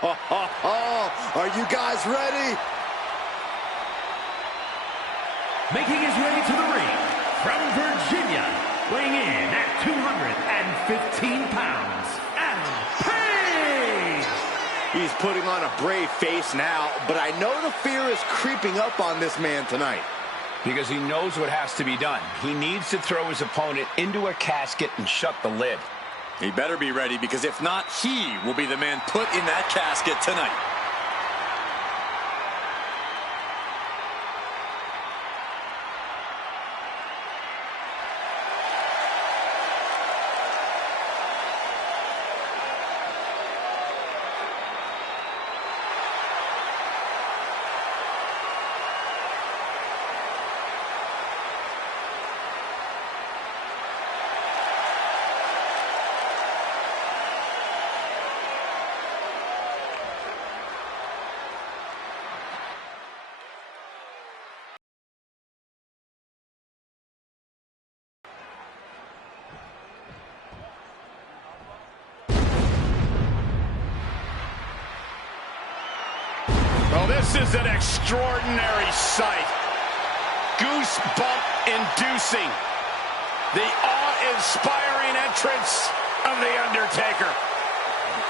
Are you guys ready? Making his way to the ring from Virginia, weighing in at 215 pounds, Adam Page! He's putting on a brave face now, but I know the fear is creeping up on this man tonight. Because he knows what has to be done. He needs to throw his opponent into a casket and shut the lid. He better be ready, because if not, he will be the man put in that casket tonight. Well, this is an extraordinary sight. Goosebump-inducing. The awe-inspiring entrance of The Undertaker.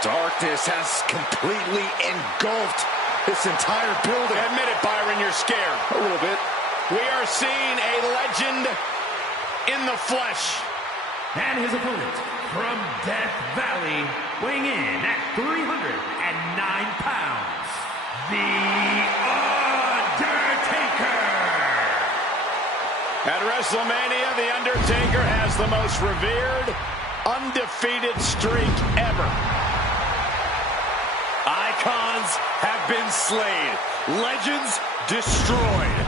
Darkness has completely engulfed this entire building. Admit it, Byron, you're scared. A little bit. We are seeing a legend in the flesh. And his opponent from Death Valley, weighing in at 309 pounds, The Undertaker! At WrestleMania, The Undertaker has the most revered, undefeated streak ever. Icons have been slain. Legends destroyed.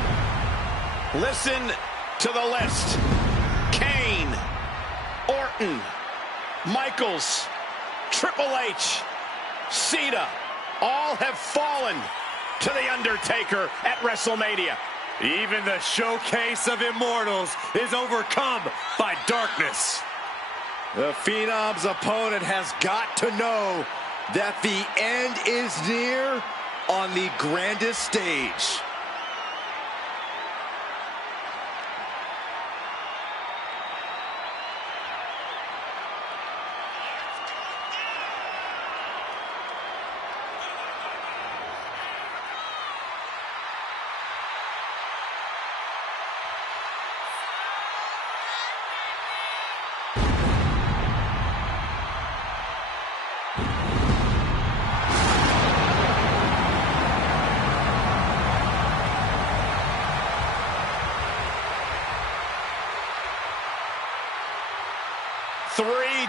Listen to the list. Kane, Orton, Michaels, Triple H, Cena, all have fallen to The Undertaker at WrestleMania. Even the showcase of immortals is overcome by darkness. The Phenom's opponent has got to know that the end is near on the grandest stage.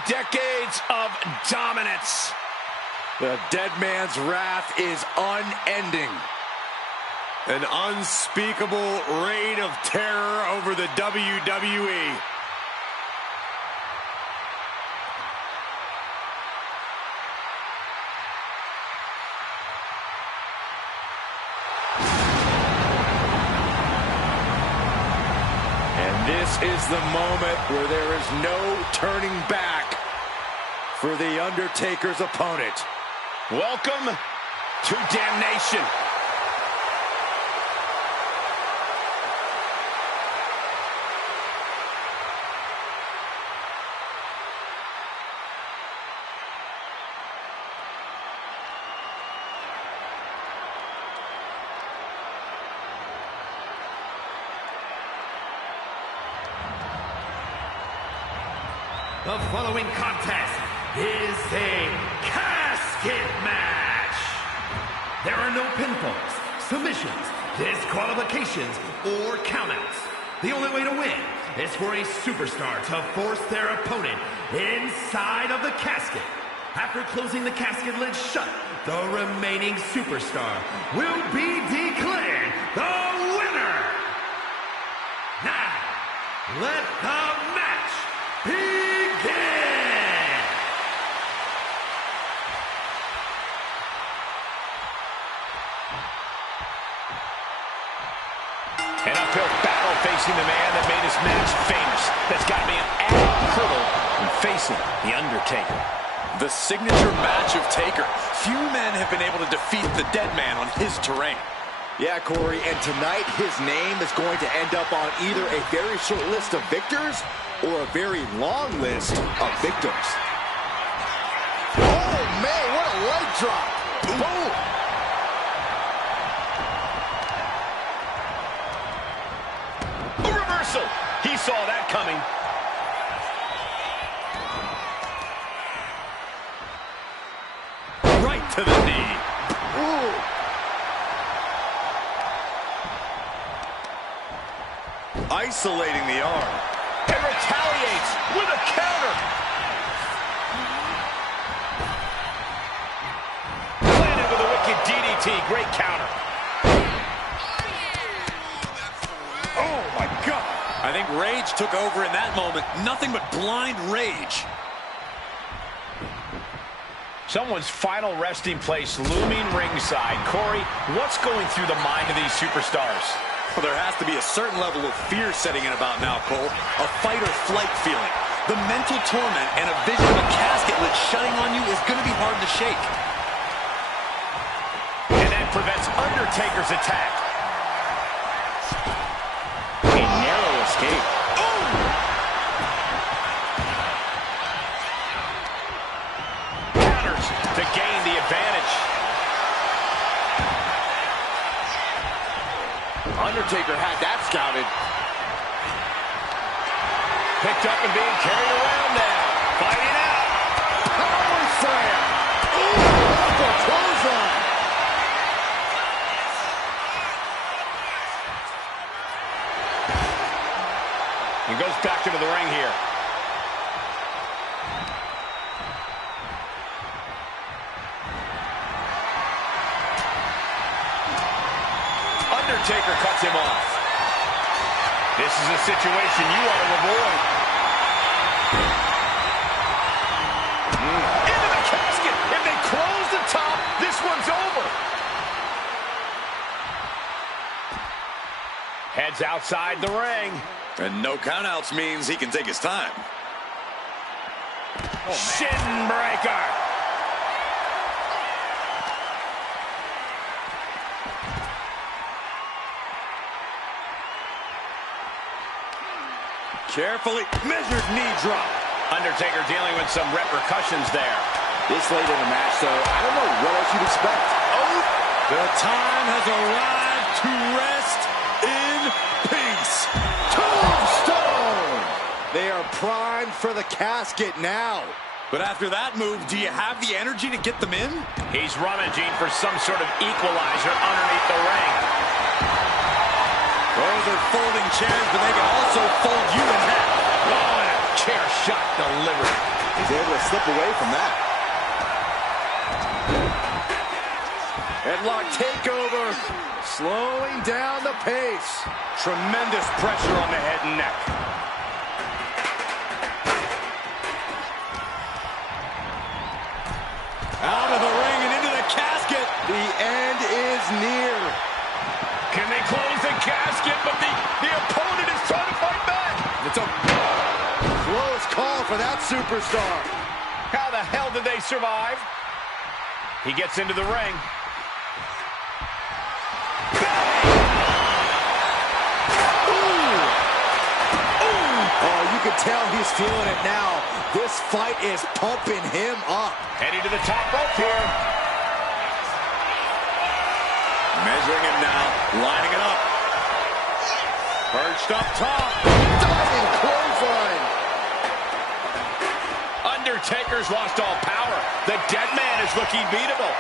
Decades of dominance. The dead man's wrath is unending. An unspeakable reign of terror over the WWE. And this is the moment where there is no turning back for The Undertaker's opponent. Welcome to Damnation. The following contest is a casket match. There are no pinfalls, submissions, disqualifications, or countouts. The only way to win is for a superstar to force their opponent inside of the casket. After closing the casket lid shut, the remaining superstar will be declared the winner. Now, let the match begin. An uphill battle facing the man that made his match famous. That's got to be an added hurdle in facing The Undertaker. The signature match of Taker. Few men have been able to defeat the dead man on his terrain. Yeah, Corey, and tonight his name is going to end up on either a very short list of victors or a very long list of victims. Oh, man, what a leg drop. Boom. A reversal. He saw that coming. Right to the knee. Ooh. Isolating the arm. And retaliates with a counter. Landed with a wicked DDT. Great counter. Oh, my God. I think rage took over in that moment. Nothing but blind rage. Someone's final resting place looming ringside. Corey, what's going through the mind of these superstars? Well, there has to be a certain level of fear setting in about now, Cole. A fight or flight feeling. The mental torment and a vision of a casket lid shutting on you is going to be hard to shake. And that prevents Undertaker's attack. A narrow escape. Oh! Counters to gain the advantage. Undertaker had that scouted. Picked up and being carried around now. Fighting out. Power slam. Ooh, up a clothesline. And goes back into the ring here. Undertaker cuts him off. This is a situation you want to avoid. Into the casket. If they close the top, this one's over. Heads outside the ring. And no countouts means he can take his time. Oh, shin breaker. Carefully measured knee drop. Undertaker dealing with some repercussions there. This late in the match, though, I don't know what else you'd expect. Oh, the time has arrived to rest in peace. Tombstone! They are primed for the casket now. But after that move, do you have the energy to get them in? He's rummaging for some sort of equalizer underneath the ring. Those are folding chairs, but they can also fold you in half. Oh, and a chair shot delivered. He's able to slip away from that. Headlock takeover, slowing down the pace. Tremendous pressure on the head and neck. Out of the ring and into the casket. The end is near. Can they close the casket? But the opponent is trying to fight back. It's a close call for that superstar. How the hell did they survive? He gets into the ring. Oh, you can tell he's feeling it now. This fight is pumping him up. Heading to the top rope here. Measuring him now, lining it up. Perched up top. Diving clothesline. Undertaker's lost all power. The dead man is looking beatable.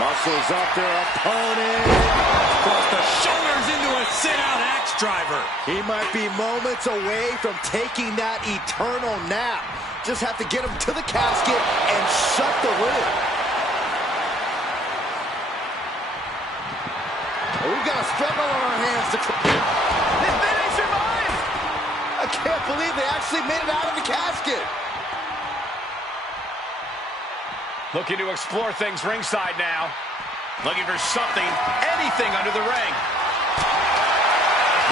Muscles up their opponent. Across the shoulders into a sit-out axe driver. He might be moments away from taking that eternal nap. Just have to get him to the casket and shut the lid. We've got a struggle on our hands to... They survived! I can't believe they actually made it out of the casket. Looking to explore things ringside now. Looking for something, anything under the ring.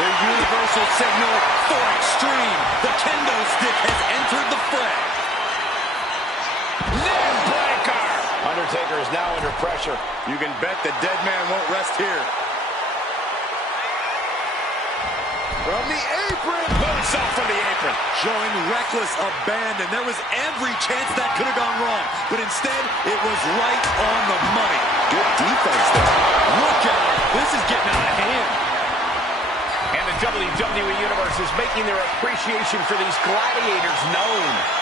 The universal signal for extreme. The kendo stick has entered the fray. Undertaker is now under pressure. You can bet the dead man won't rest here. From the apron. Moonsault from the apron. Showing reckless abandon. There was every chance that could have gone wrong. But instead, it was right on the money. Good defense there. Look out. This is getting out of hand. And the WWE Universe is making their appreciation for these gladiators known.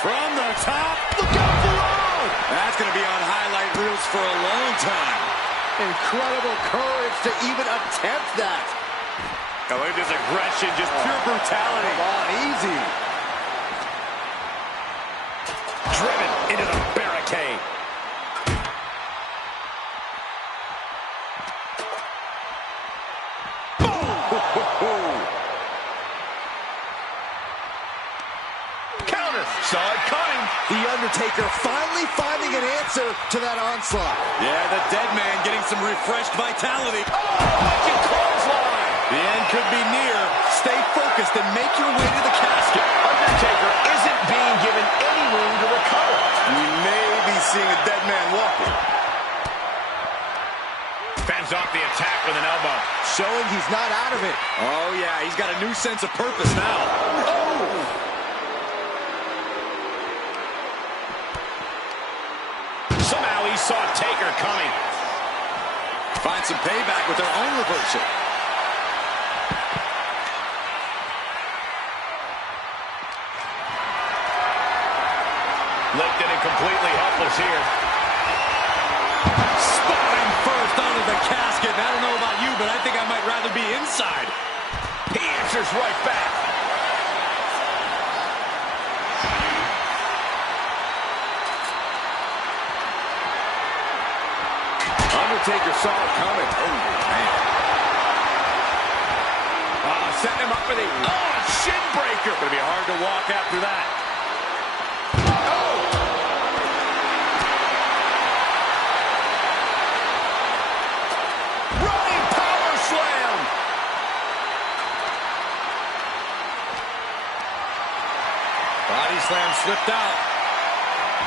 From the top. Look out for Rollins. That's going to be on highlight reels for a long time. Incredible courage to even attempt that. Oh, look at this aggression, just pure brutality. Come on, easy. Driven into the barricade. Counter. Saw it coming. The Undertaker finally finding an answer to that onslaught. Yeah, the dead man getting some refreshed vitality. Oh, wicked clothesline. The end could be near. Stay focused and make your way to the casket. Undertaker isn't being given any room to recover. We may be seeing a dead man walking. Fends off the attack with an elbow. Showing he's not out of it. Oh, yeah, he's got a new sense of purpose now. Oh! Somehow he saw Taker coming. Find some payback with their own reversal. Lifted and completely helpless here. Spine first onto the casket. I don't know about you, but I think I might rather be inside. He answers right back. Undertaker saw it coming. Oh, man. Setting him up for the shin breaker. Gonna be hard to walk after that. Oh! Running power slam. Body slam slipped out.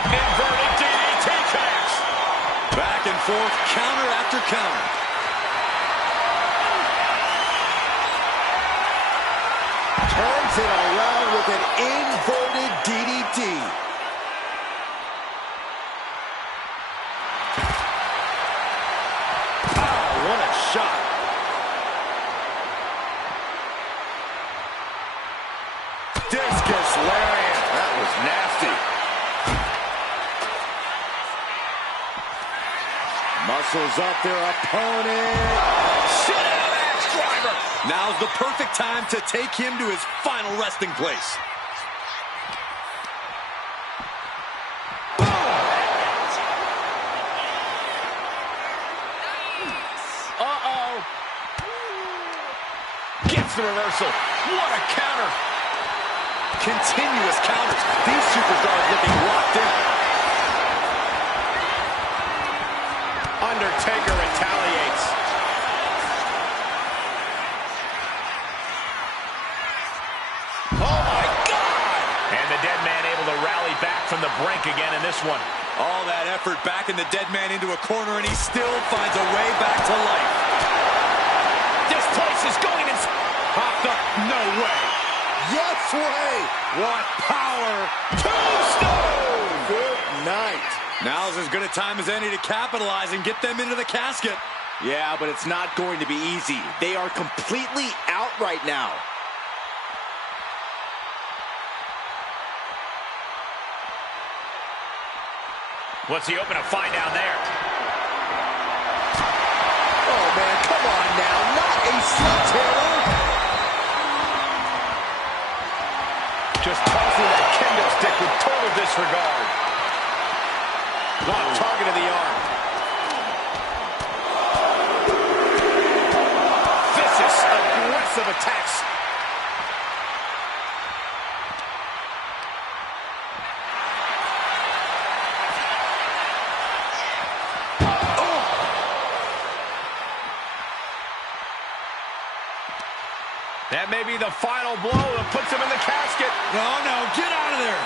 Inverted DDT connects. Back and forth, counter after counter. Turns it around with an inverted DDT. Oh, what a shot. Discus lariat. That was nasty. Muscles up their opponent. Sit out, axe driver. Now's the perfect time to take him to his final resting place. Uh-oh. Gets the reversal. What a counter. Continuous counters. These superstars looking locked in. Undertaker retaliates. Oh, my God! And the dead man able to rally back from the brink again in this one. All that effort backing the dead man into a corner, and he still finds a way back to life. This place is going insane. Popped up. No way. Yes way. What power. Tombstone. Good night. Now's as good a time as any to capitalize and get them into the casket. Yeah, but it's not going to be easy. They are completely out right now. What's he open to find down there? Oh, man, come on now. Not a sledgehammer. Just tossing that kendo stick with total disregard. One target of the arm. Vicious, aggressive attacks. That may be the final blow that puts him in the casket. No, no, get out of there.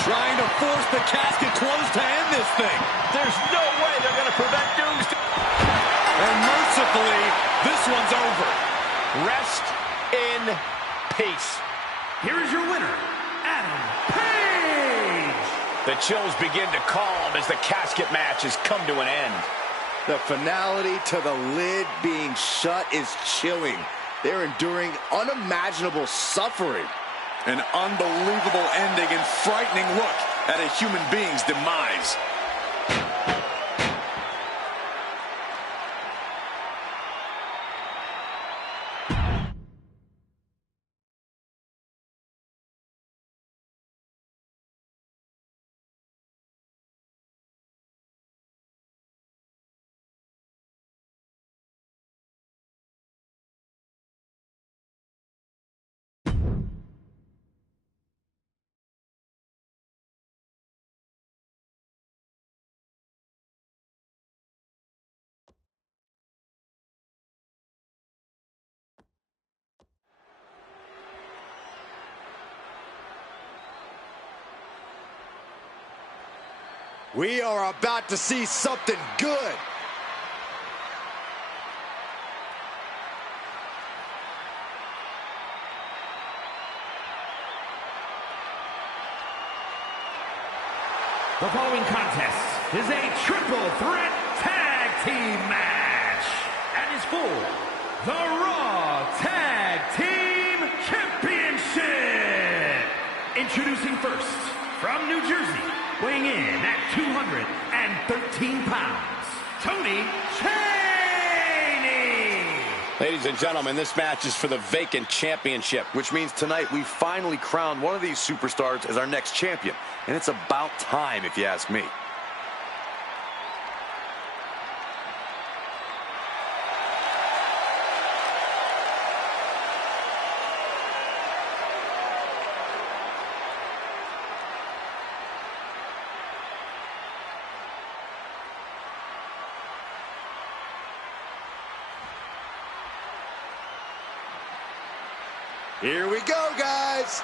Trying to force the casket close to end this thing. There's no way they're going to prevent doomsday. And mercifully, this one's over. Rest in peace. Here is your winner, Adam Page. The chills begin to calm as the casket match has come to an end. The finality to the lid being shut is chilling. They're enduring unimaginable suffering. An unbelievable ending and frightening look at a human being's demise. We are about to see something good. The following contest is a triple threat tag team match and is for the Raw Tag Team Championship. Introducing first, from New Jersey, weighing in at 213 pounds, Tony Jayne. Ladies and gentlemen, this match is for the vacant championship. Which means tonight we finally crown one of these superstars as our next champion. And it's about time, if you ask me. Here we go, guys.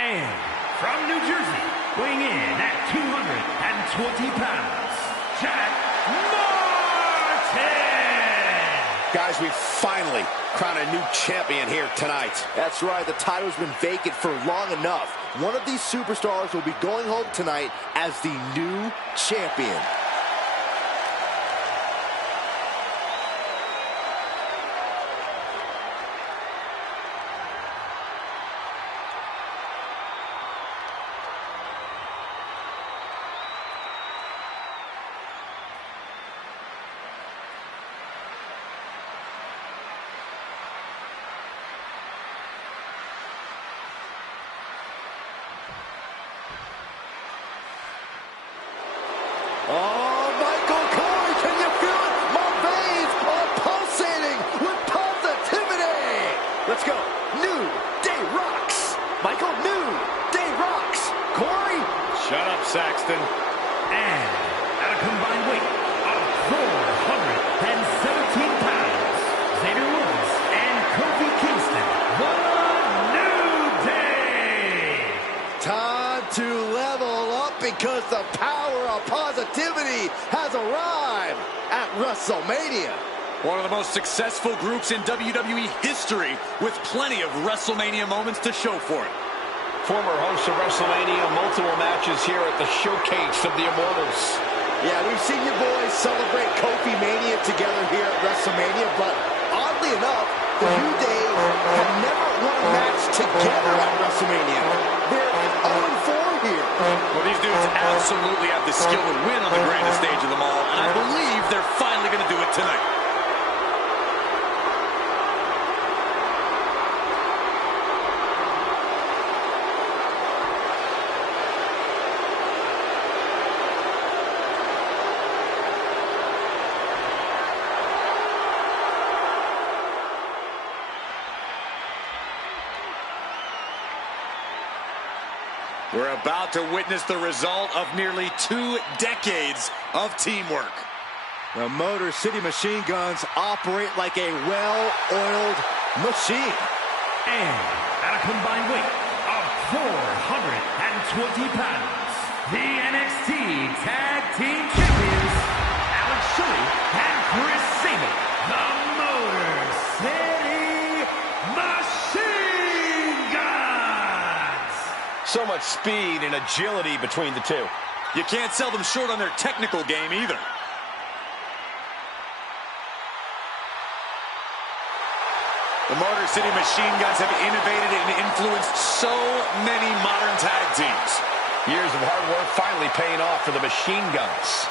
And from New Jersey, weighing in at 220 pounds, Jack Martin. Guys, we finally crown a new champion here tonight. That's right, the title's been vacant for long enough. One of these superstars will be going home tonight as the new champion. Oh, Michael Corey, can you feel it? My veins are pulsating with positivity. Let's go. New Day rocks. Michael, New Day rocks. Corey. Shut up, Saxton. And at a combined weight of 417 pounds, Xavier Woods and Kofi Kingston, the New Day. Time to level up because the power of positivity has arrived at WrestleMania. One of the most successful groups in WWE history with plenty of WrestleMania moments to show for it. Former host of WrestleMania, multiple matches here at the showcase of the Immortals. Yeah, we've seen you boys celebrate Kofi Mania together here at WrestleMania, but oddly enough, the New Day have never won a match together at WrestleMania. They're 0-4 here. Well, these dudes absolutely have the skill to win on the grandest stage of them all, and I believe they're finally going to do it tonight. We're about to witness the result of nearly 2 decades of teamwork. The Motor City Machine Guns operate like a well-oiled machine. And at a combined weight of 420 pounds, the NXT Tag Team Champions, Giulia and Chris Sabin, the Motor City Machine Guns. So much speed and agility between the two. You can't sell them short on their technical game either. The Motor City Machine Guns have innovated and influenced so many modern tag teams. Years of hard work finally paying off for the Machine Guns.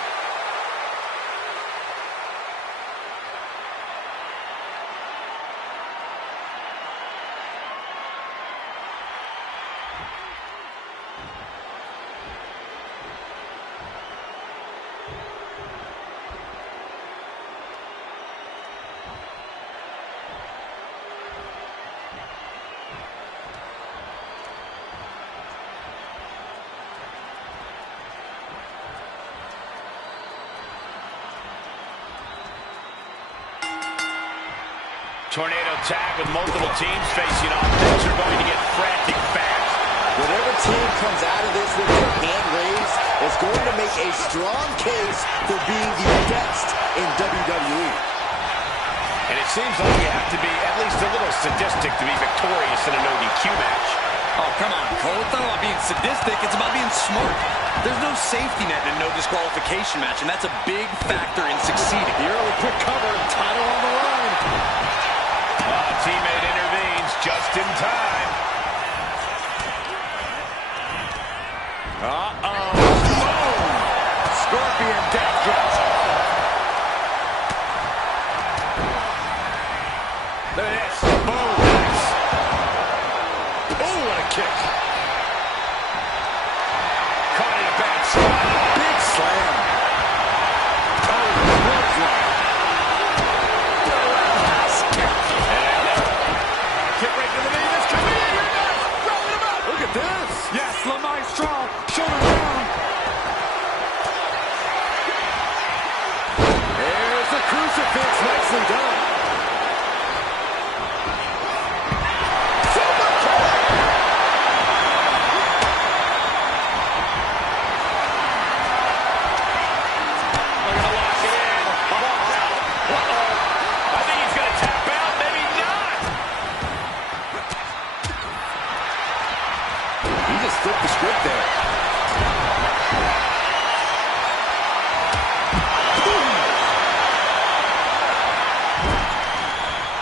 Tornado tag with multiple teams facing off. Things are going to get frantic fast. Whatever team comes out of this with their hand raised is going to make a strong case for being the best in WWE. And it seems like you have to be at least a little sadistic to be victorious in an ODQ match. Oh, come on, Cole. It's not about being sadistic. It's about being smart. There's no safety net and no disqualification match, and that's a big factor in succeeding. The early quick cover, title on the line. Teammate intervenes just in time. Uh-oh. Boom! Scorpion death drop. Look at this. Boom. Nice. Oh, what a kick. Caught in a bad spot. Big slam. Oh, clothesline. Get right to the knee. This coming in here now. Rolling him up. Look at this. Yes, LeMaestro. Shoulder down. There's the crucifix. Nicely done. Super kick. They're going to lock it in. Locked out. Uh-oh. I think he's going to tap out. Maybe not. He just flipped the script there.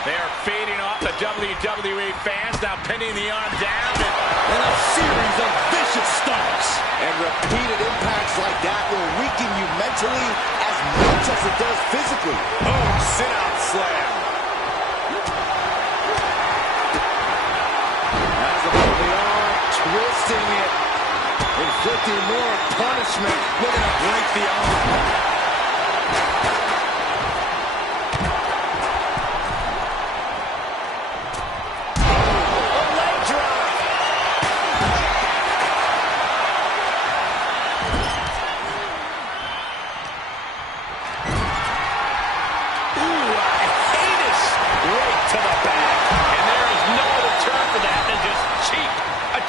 They are feeding off the WWE fans, now pinning the arm down. And a series of vicious stomps. And repeated impacts like that will weaken you mentally as much as it does physically. Oh, sit-out slam. Has him over the arm, twisting it. Inflicting more punishment. Looking to break the arm.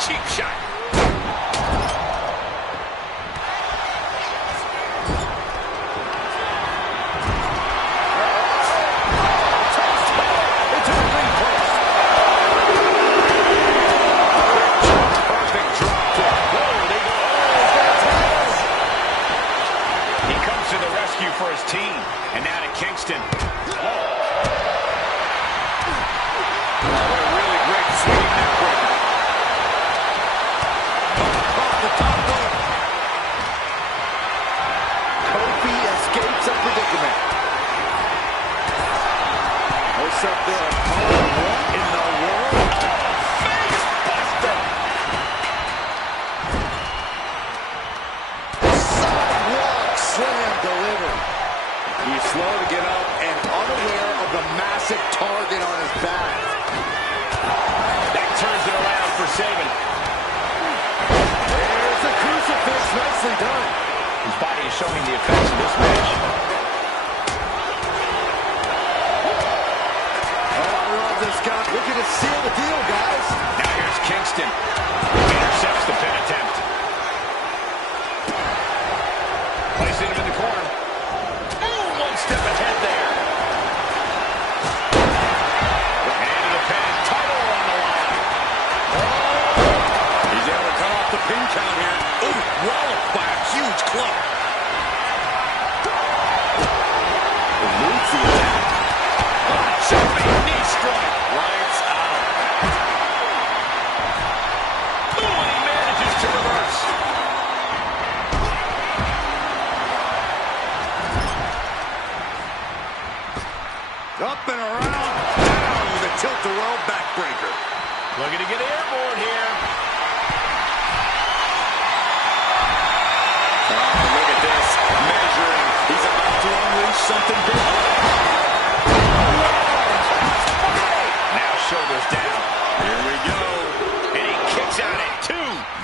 Cheap shot. For his team, and now to Kingston. What a really great swinging neckbreaker. Off the top rope. Kofi escapes a predicament. What's up there? What in the world? Face buster. Sidewalk slam delivered. He's slow to get up and unaware of the massive target on his back. That turns it around for Sabin. There's the crucifix. Nicely done. His body is showing the effects of this match. seal the deal, guys. Now here's Kingston. Intercepts the pin attempt. Placing him in the corner. Oh, one step ahead there. Into the pin. Title on the line. Oh! He's able to cut off the pin count here. Oh, walloped by a huge club. Eludes the attack. Oh, jumping knee strike. Lights out. Oh, and he manages to reverse. Up and around. Down with a tilt-a-whirl backbreaker. Looking to get airborne here. Oh, look at this. Measuring. He's about to unleash something big. Now shoulders down. Here we go. And he kicks out at 2.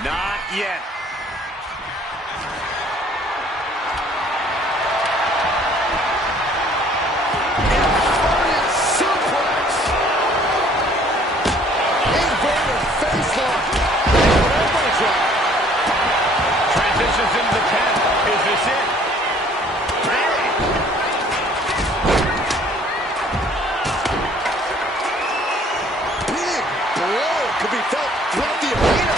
Not yet. Inverted suplex. Inverted facelock. Elbow drop. Transitions into the pen. Is this it? Big blow could be felt throughout the arena.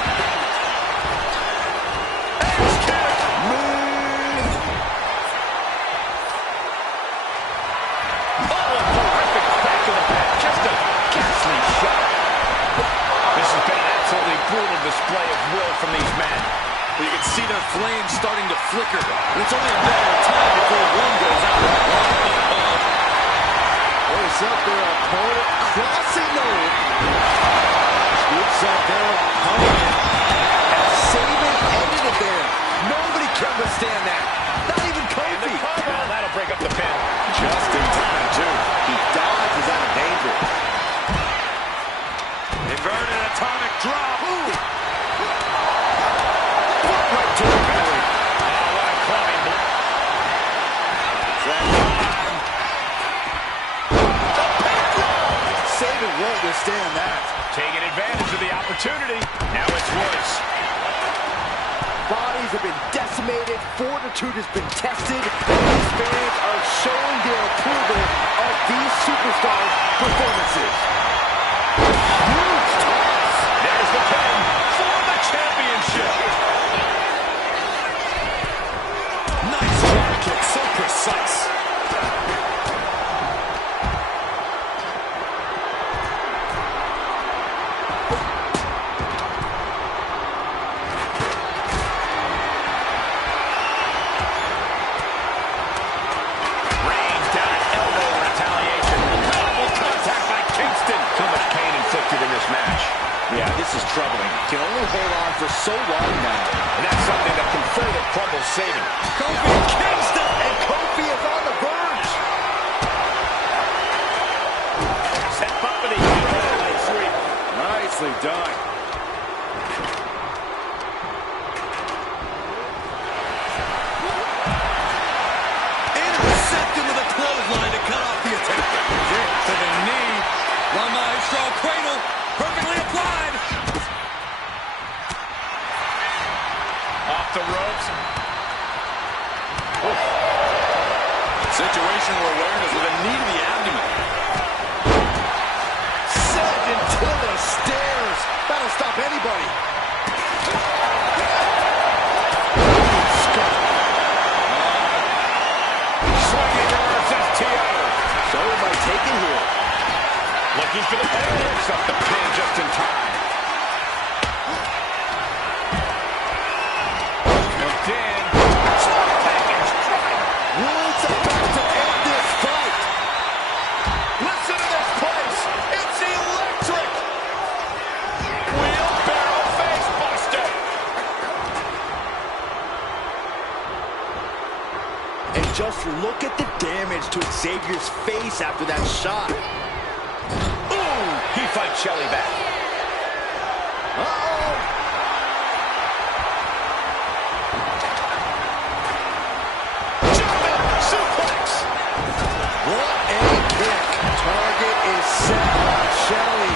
Oh, a terrific crack in the back. Just a ghastly shot. This has been an absolutely brutal display of will from these men. You can see their flames starting to flicker. And it's only a matter of time before one goes out. Goes up their opponent, crossing over. Scoops up their opponent. And Saban ended it there. Nobody can withstand that. Not even Kofi. Well, that'll break up the pin. Just in time, too. He dodges out of danger. Inverted atomic drop. Ooh. Right to the belly. Oh, what a clubbing blow. Saban won't withstand that. Taking advantage of the opportunity. Now it's Woods. Bodies have been decimated, fortitude has been tested, and these fans are showing their approval of these superstars' performances. Huge toss. There's the pin for the championship. Nice drop kick, so precise. Reigns down at elbow in retaliation. Powerful contact by Kingston. Too much pain inflicted in this match. Yeah, this is troubling. Can only hold on for so long now. And that's something that can further crumble Saban. Kofi Kingston, and Kofi is on the verge. Set up for the leg sweep. Nicely done. Intercepted with a clothesline to cut off the attack. Kick to the knee. La Maestro cradle. Perfectly applied. Off the ropes. Situational awareness with a knee to the abdomen. Sent into the stairs. That'll stop anybody. Swinging reverse STO. So it might take it here. Looking for the pin. Picks up the pin just in time. Looked in. Woods about to end this fight. Listen to this place. It's electric. Wheelbarrow face buster. And just look at the damage to Xavier's face after that shot. Ooh, he fights Shelly back. Uh-oh. Jumping suplex. What a kick. Target is set on Shelly.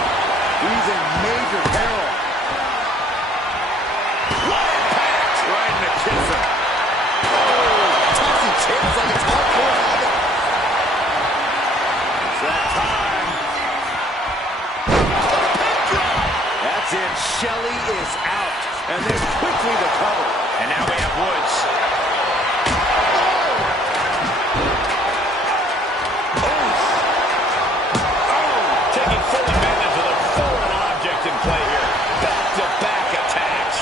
in. Shelly is out. And then quickly the cover. And now we have Woods. Taking full advantage of the foreign object in play here. Back-to-back attacks.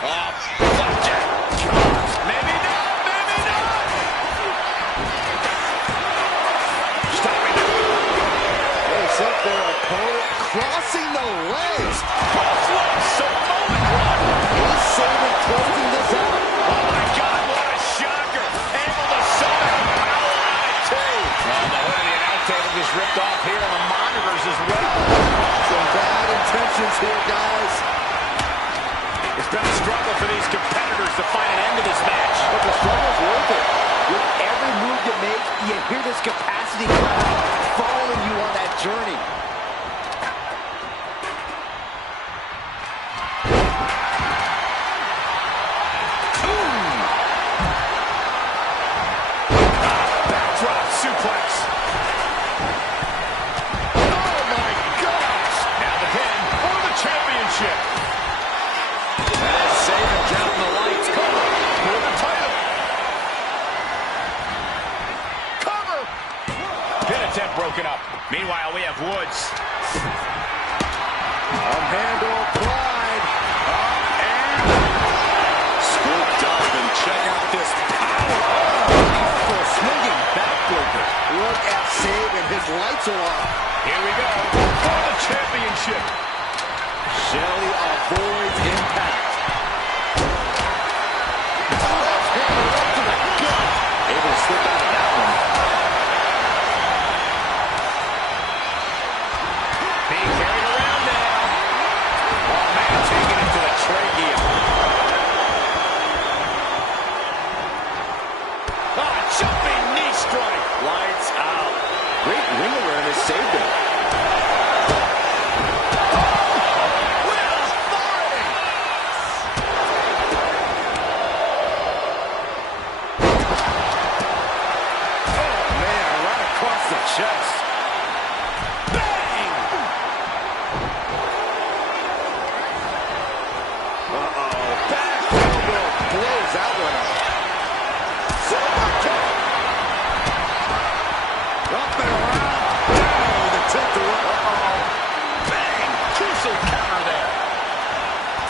Flapjack. Maybe not, maybe not. Stopping it. Takes up their opponent, crossing the legs. Samoan run. He's saving, closing this out. Oh my God, what a shocker. Able to summon power on it too. And the hood of the announce table just ripped off here on the monitors as well. Some bad intentions here, guys. It's been a struggle for these competitors to find an end to this match. But the struggle's worth it. With every move you make, you hear this capacity crowd following you on that journey. Backdrop suplex. Oh my gosh. Now the pin for the championship. And it's saving down the lights. Cover for the title. Cover. Pin attempt broken up. Meanwhile, we have Woods. Handle applied. Up and scooped up, and check out this power. For a swinging backbreaker. Look at Saban, his lights are off. Here we go for the championship. Shelly avoids impact. Able to slip out of that one. Being carried around now. Oh man, taking it to the trachea. Jumping knee strike. Lights out. Great ring awareness saved him. With authority. Oh, man, right across the chest. Bang! Back elbow blows that one up. Super kick. Up and around. Down with the tilt to run. Bang! Crucial counter there.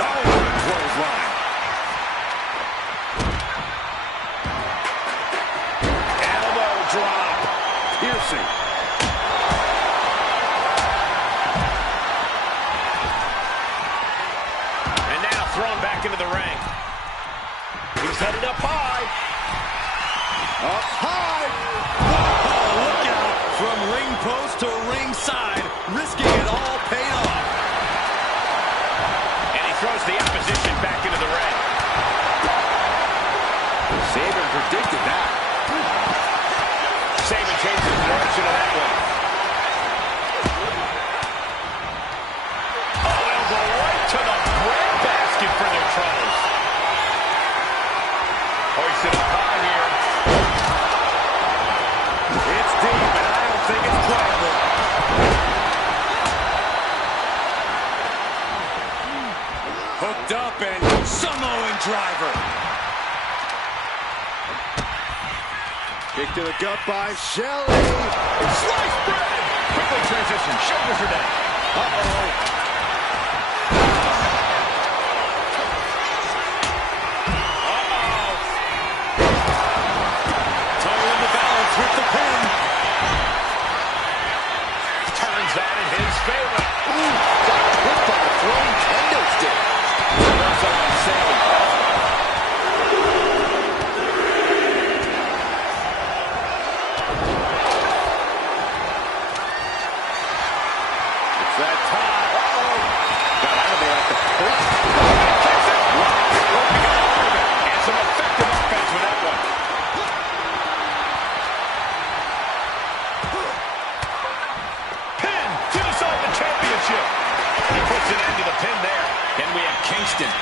Oh, clothesline. Elbow drop. Piercing. And now thrown back into the ring. He's headed up high. Up high. Oh, look out. From ring post to ringside. Risking it all paid off. And he throws the opposition back into the ring. Saban predicted that. Saban changes the direction of that one. Oh, elbow right to the breadbasket for their troubles. Hoisted up high here. It's deep, and I don't think it's playable. Hooked up, and Samoan driver. Kick to the gut by Shelly. Sliced bread. Quickly transition. Shoulders are down. Uh-oh. Tongue in the balance with the pin. Turns that in his favor. Ooh, got hit by the throwing kendo stick. That's all I'm saying. It's that time. Uh-oh. Got out of there at the first. Kicks it. Working all of it. And some effective offense with that one. Pin to decide the championship. He puts an end to the pin there. Then we have Kingston.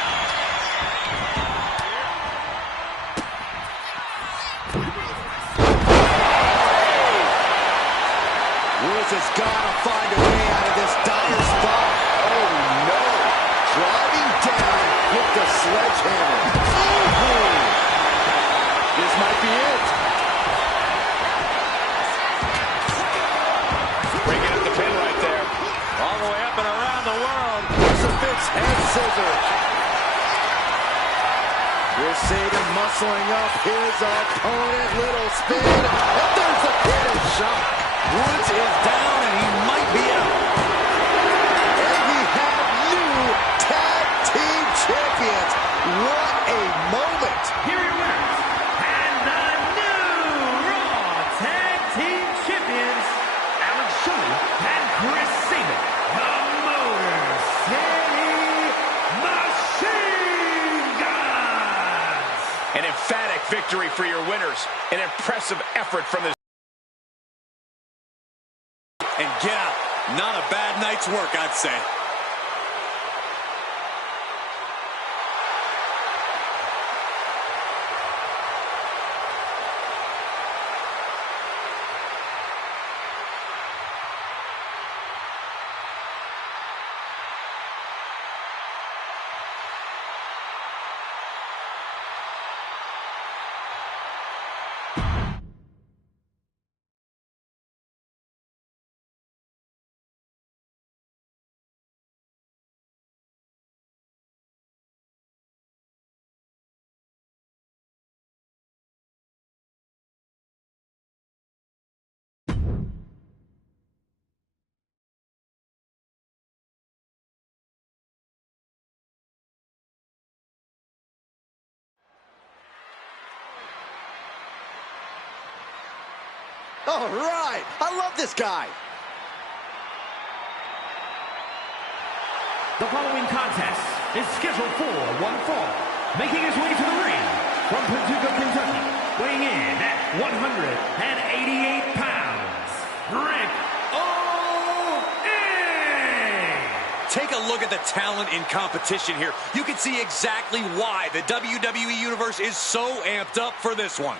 Woods has got to find a way out of this dire spot. all the way up and around the world. Crucifix head scissors. Here's Saban muscling up his opponent. Little spin. And there's a finish shot. Woods is down and he might be out. And we have new tag team champions. What a moment. Here are your winners, and the new Raw Tag Team Champions, Giulia and Chris Sabin, the Motor City Machine Guns. An emphatic victory for your winners. An impressive effort from this. And get out. Not a bad night's work, I'd say. All right. I love this guy. The following contest is scheduled for one fall. Making his way to the ring from Paducah, Kentucky, weighing in at 188 pounds, Ricochet. Take a look at the talent in competition here. You can see exactly why the WWE Universe is so amped up for this one.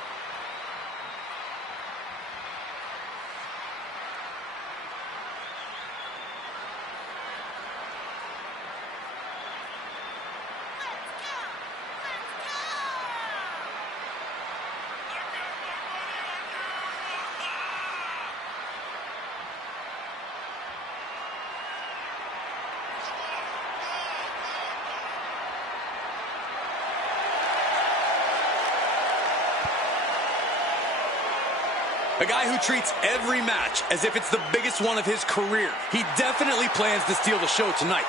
A guy who treats every match as if it's the biggest one of his career. He definitely plans to steal the show tonight.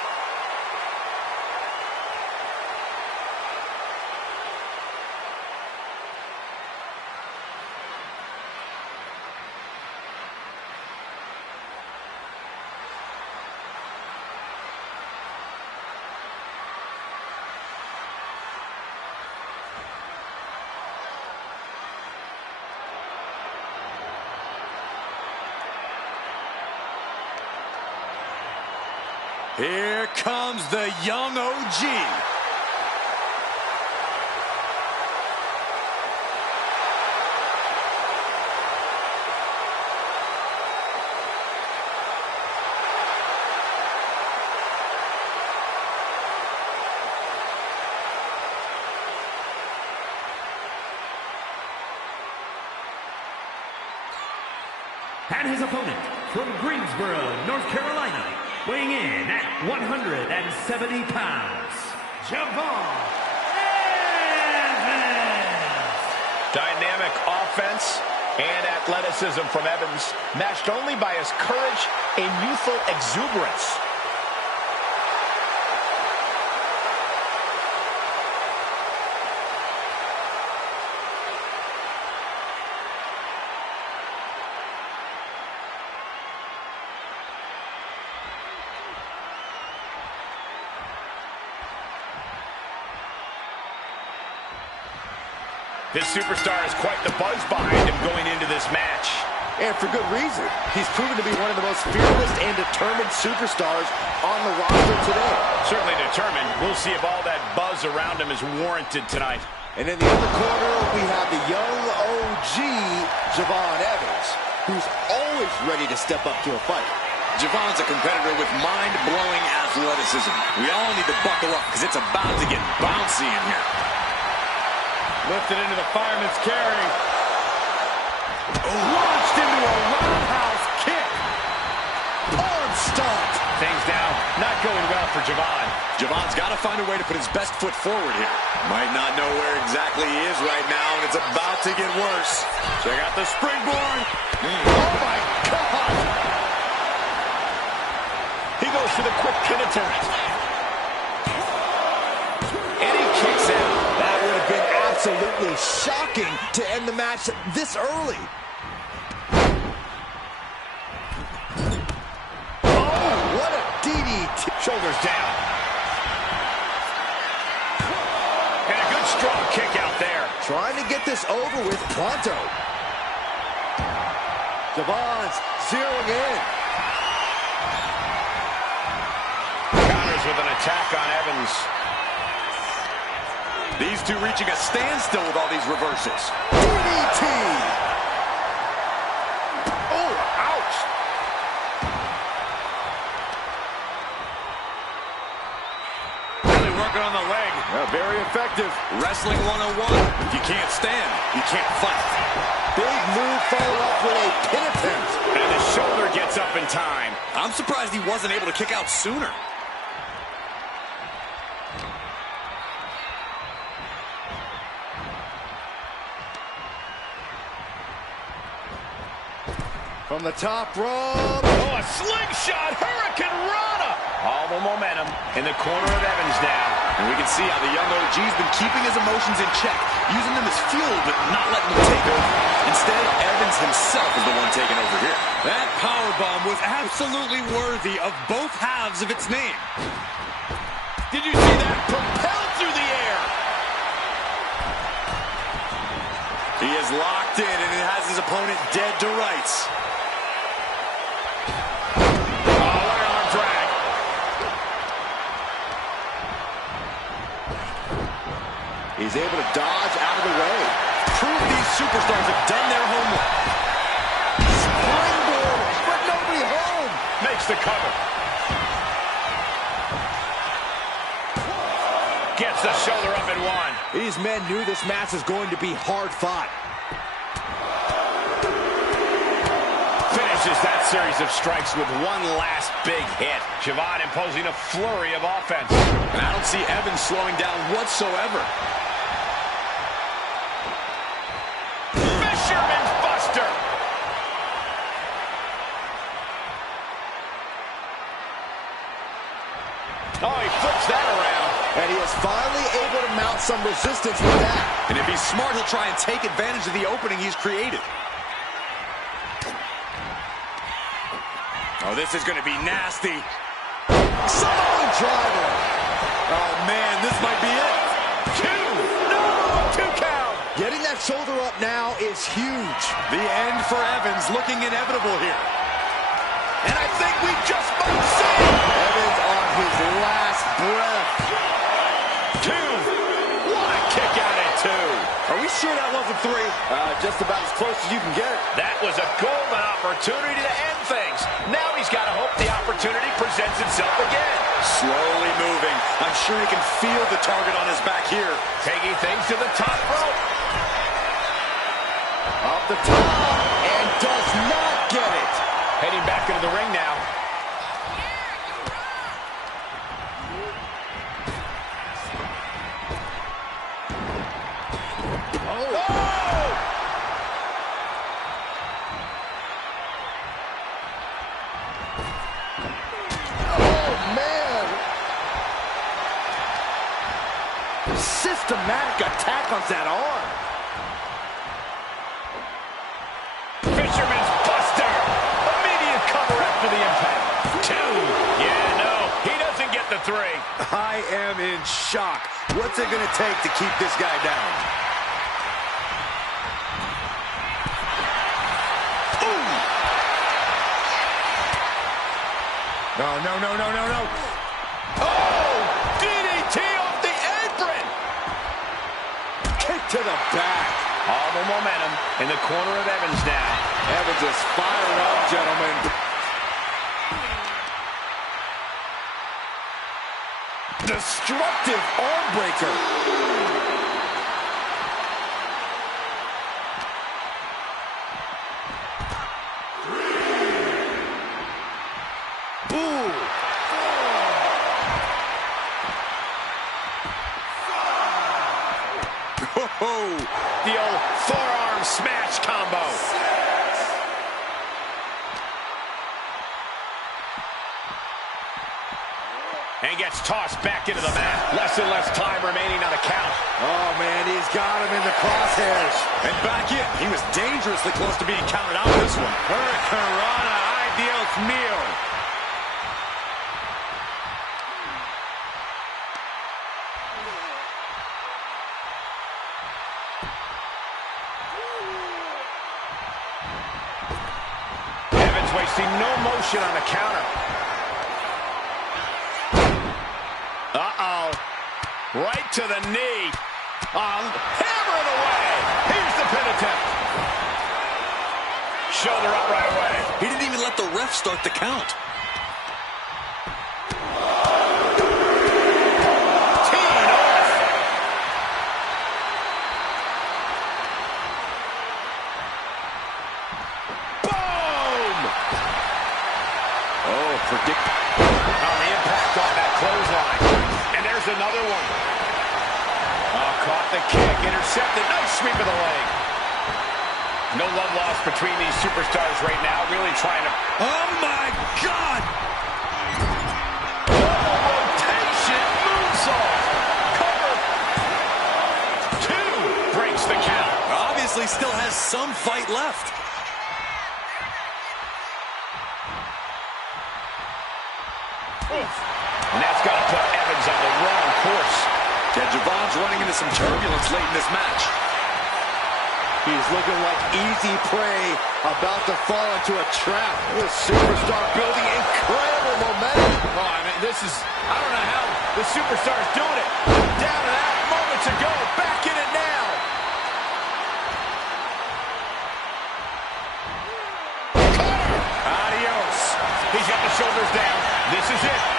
Here comes the young OG. And his opponent from Greensboro, North Carolina, weighing in at 170 pounds, Javon Evans. Dynamic offense and athleticism from Evans, matched only by his courage and youthful exuberance. This superstar has quite the buzz behind him going into this match. And for good reason. He's proven to be one of the most fearless and determined superstars on the roster today. Certainly determined. We'll see if all that buzz around him is warranted tonight. And in the other corner, we have the young OG, Javon Evans, who's always ready to step up to a fight. Javon's a competitor with mind-blowing athleticism. We all need to buckle up because it's about to get bouncy in here. Lifted into the fireman's carry. Oh. Launched into a roundhouse kick. Arm stomped. Things not going well for Javon. Javon's got to find a way to put his best foot forward here. Might not know where exactly he is right now, and it's about to get worse. Check out the springboard. Oh, my God! He goes for the quick pin attempt. And he kicks out. That would have been absolutely shocking to end the match this early. Shoulders down. And a good strong kick out there. Trying to get this over with pronto. Javon's zeroing in. Counters with an attack on Evans. These two reaching a standstill with all these reversals. DDT! Oh, ouch! Working on the leg. Very effective. Wrestling 101. If you can't stand, you can't fight. Big move followed up with a pin attempt. And the shoulder gets up in time. I'm surprised he wasn't able to kick out sooner. From the top rope. Oh, a slingshot Hurricane Rana. All the momentum in the corner of Evans now. And we can see how the young OG's been keeping his emotions in check, using them as fuel, but not letting them take over. Instead, Evans himself is the one taking over here. That powerbomb was absolutely worthy of both halves of its name. Did you see that? Propelled through the air. He is locked in, and it has his opponent dead to rights. He's able to dodge out of the way. Prove these superstars have done their homework. Springboard, but nobody home. Makes the cover. Gets the shoulder up and one. These men knew this match was going to be hard fought. Finishes that series of strikes with one last big hit. Javon imposing a flurry of offense. And I don't see Evans slowing down whatsoever. Fisherman's Buster. Oh, he flips that around. And he is finally able to mount some resistance with that. And if he's smart, he'll try and take advantage of the opening he's created. Oh, this is going to be nasty. Samoan driver. Oh, man, this might be it. Two count. Getting that shoulder up now is huge. The end for Evans looking inevitable here. And I think we just might see. Evans on his last breath. Two. What a kick out at two. Are we sure that wasn't three? Just about as close as you can get. That was a golden opportunity to end things. Now he's got to hope the opportunity presents itself again. Slowly moving. I'm sure he can feel the target on his back here. Taking things to the top rope. Off the top. And does not get it. Heading back into the ring now. Systematic attack on that arm. Fisherman's Buster. Immediate cover after the impact. Two. Yeah, no, he doesn't get the three. I am in shock. What's it going to take to keep this guy down? Ooh. No. Oh, DDT off the apron. Kick to the back. All the momentum in the corner of Evans now. Evans is fired up, gentlemen. Destructive arm breaker. And gets tossed back into the mat. Less and less time remaining on the count. Oh, man, he's got him in the crosshairs. And back in. He was dangerously close to being counted out this one. Hurricanrana, ideos mio. Evans wasting no motion on the counter. Uh-oh. Right to the knee. Hammer it away. Here's the pin attempt. Shoulder up right away. He didn't even let the ref start the count. Teeing off. Boom! Oh, predictable. On the impact on that clothesline. And there's another one. Oh, caught the kick, intercepted. Nice sweep of the leg. No love lost between these superstars right now. Really trying to... Oh, my God! Rotation, moonsault. Cover. 2 breaks the count. Obviously still has some fight left. And that's got to put Evans on the wrong course. Yeah, Javon's running into some turbulence late in this match. He's looking like easy prey, about to fall into a trap. This superstar building incredible momentum. Oh, I mean, I don't know how the superstar's doing it. Down and out moments ago, back in it now. Adios. He's got the shoulders down. This is it.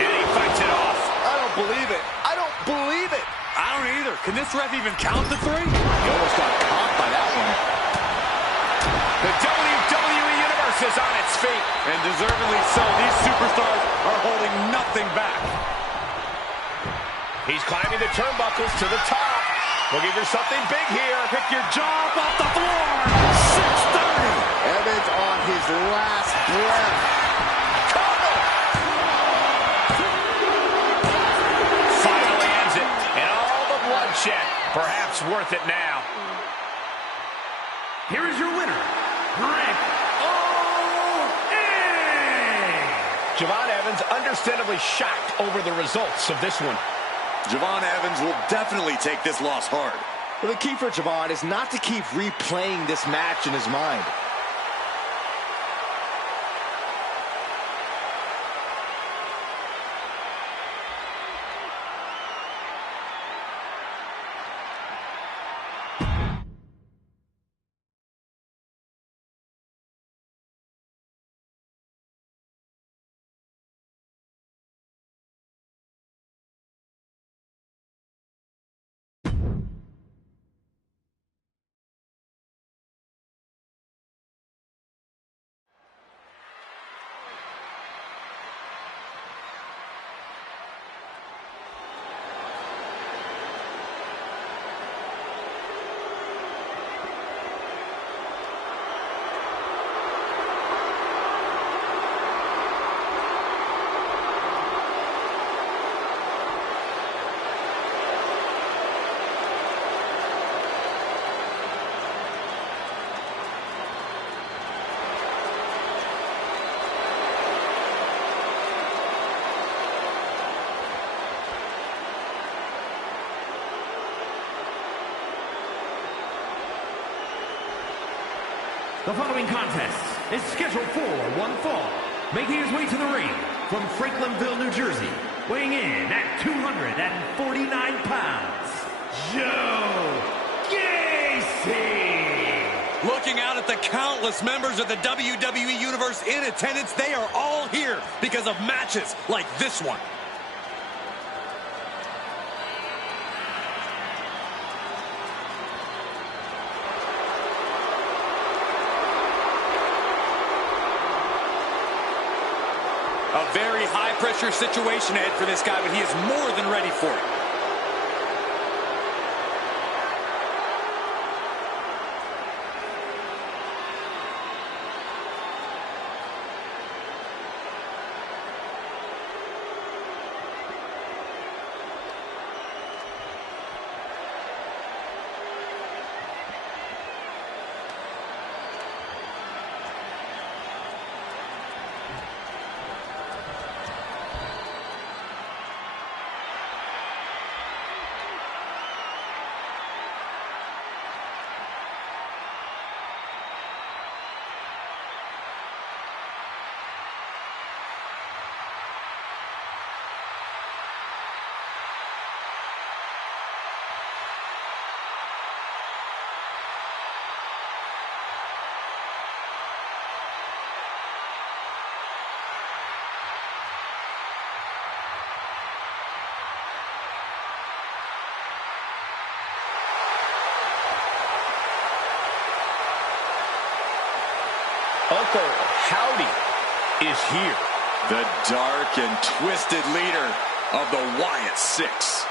And he fights it off. I don't believe it. I don't believe it. I don't either. Can this ref even count the 3? He almost got caught by that one. The WWE Universe is on its feet. And deservedly so. These superstars are holding nothing back. He's climbing the turnbuckles to the top. Looking for something big here. Pick your jaw up off the floor. 630. Evans on his last breath. Finally ends it. And all the bloodshed. Perhaps worth it now. Here is your winner, Rick Javon Evans understandably shocked over the results of this one. Javon Evans will definitely take this loss hard. Well, the key for Javon is not to keep replaying this match in his mind. The following contest is scheduled for one fall. Making his way to the ring from Franklinville, New Jersey, weighing in at 249 pounds, Joe Gacy. Looking out at the countless members of the WWE Universe in attendance, they are all here because of matches like this one. A very high-pressure situation ahead for this guy, but he is more than ready for it. Uncle Howdy is here. The dark and twisted leader of the Wyatt Six.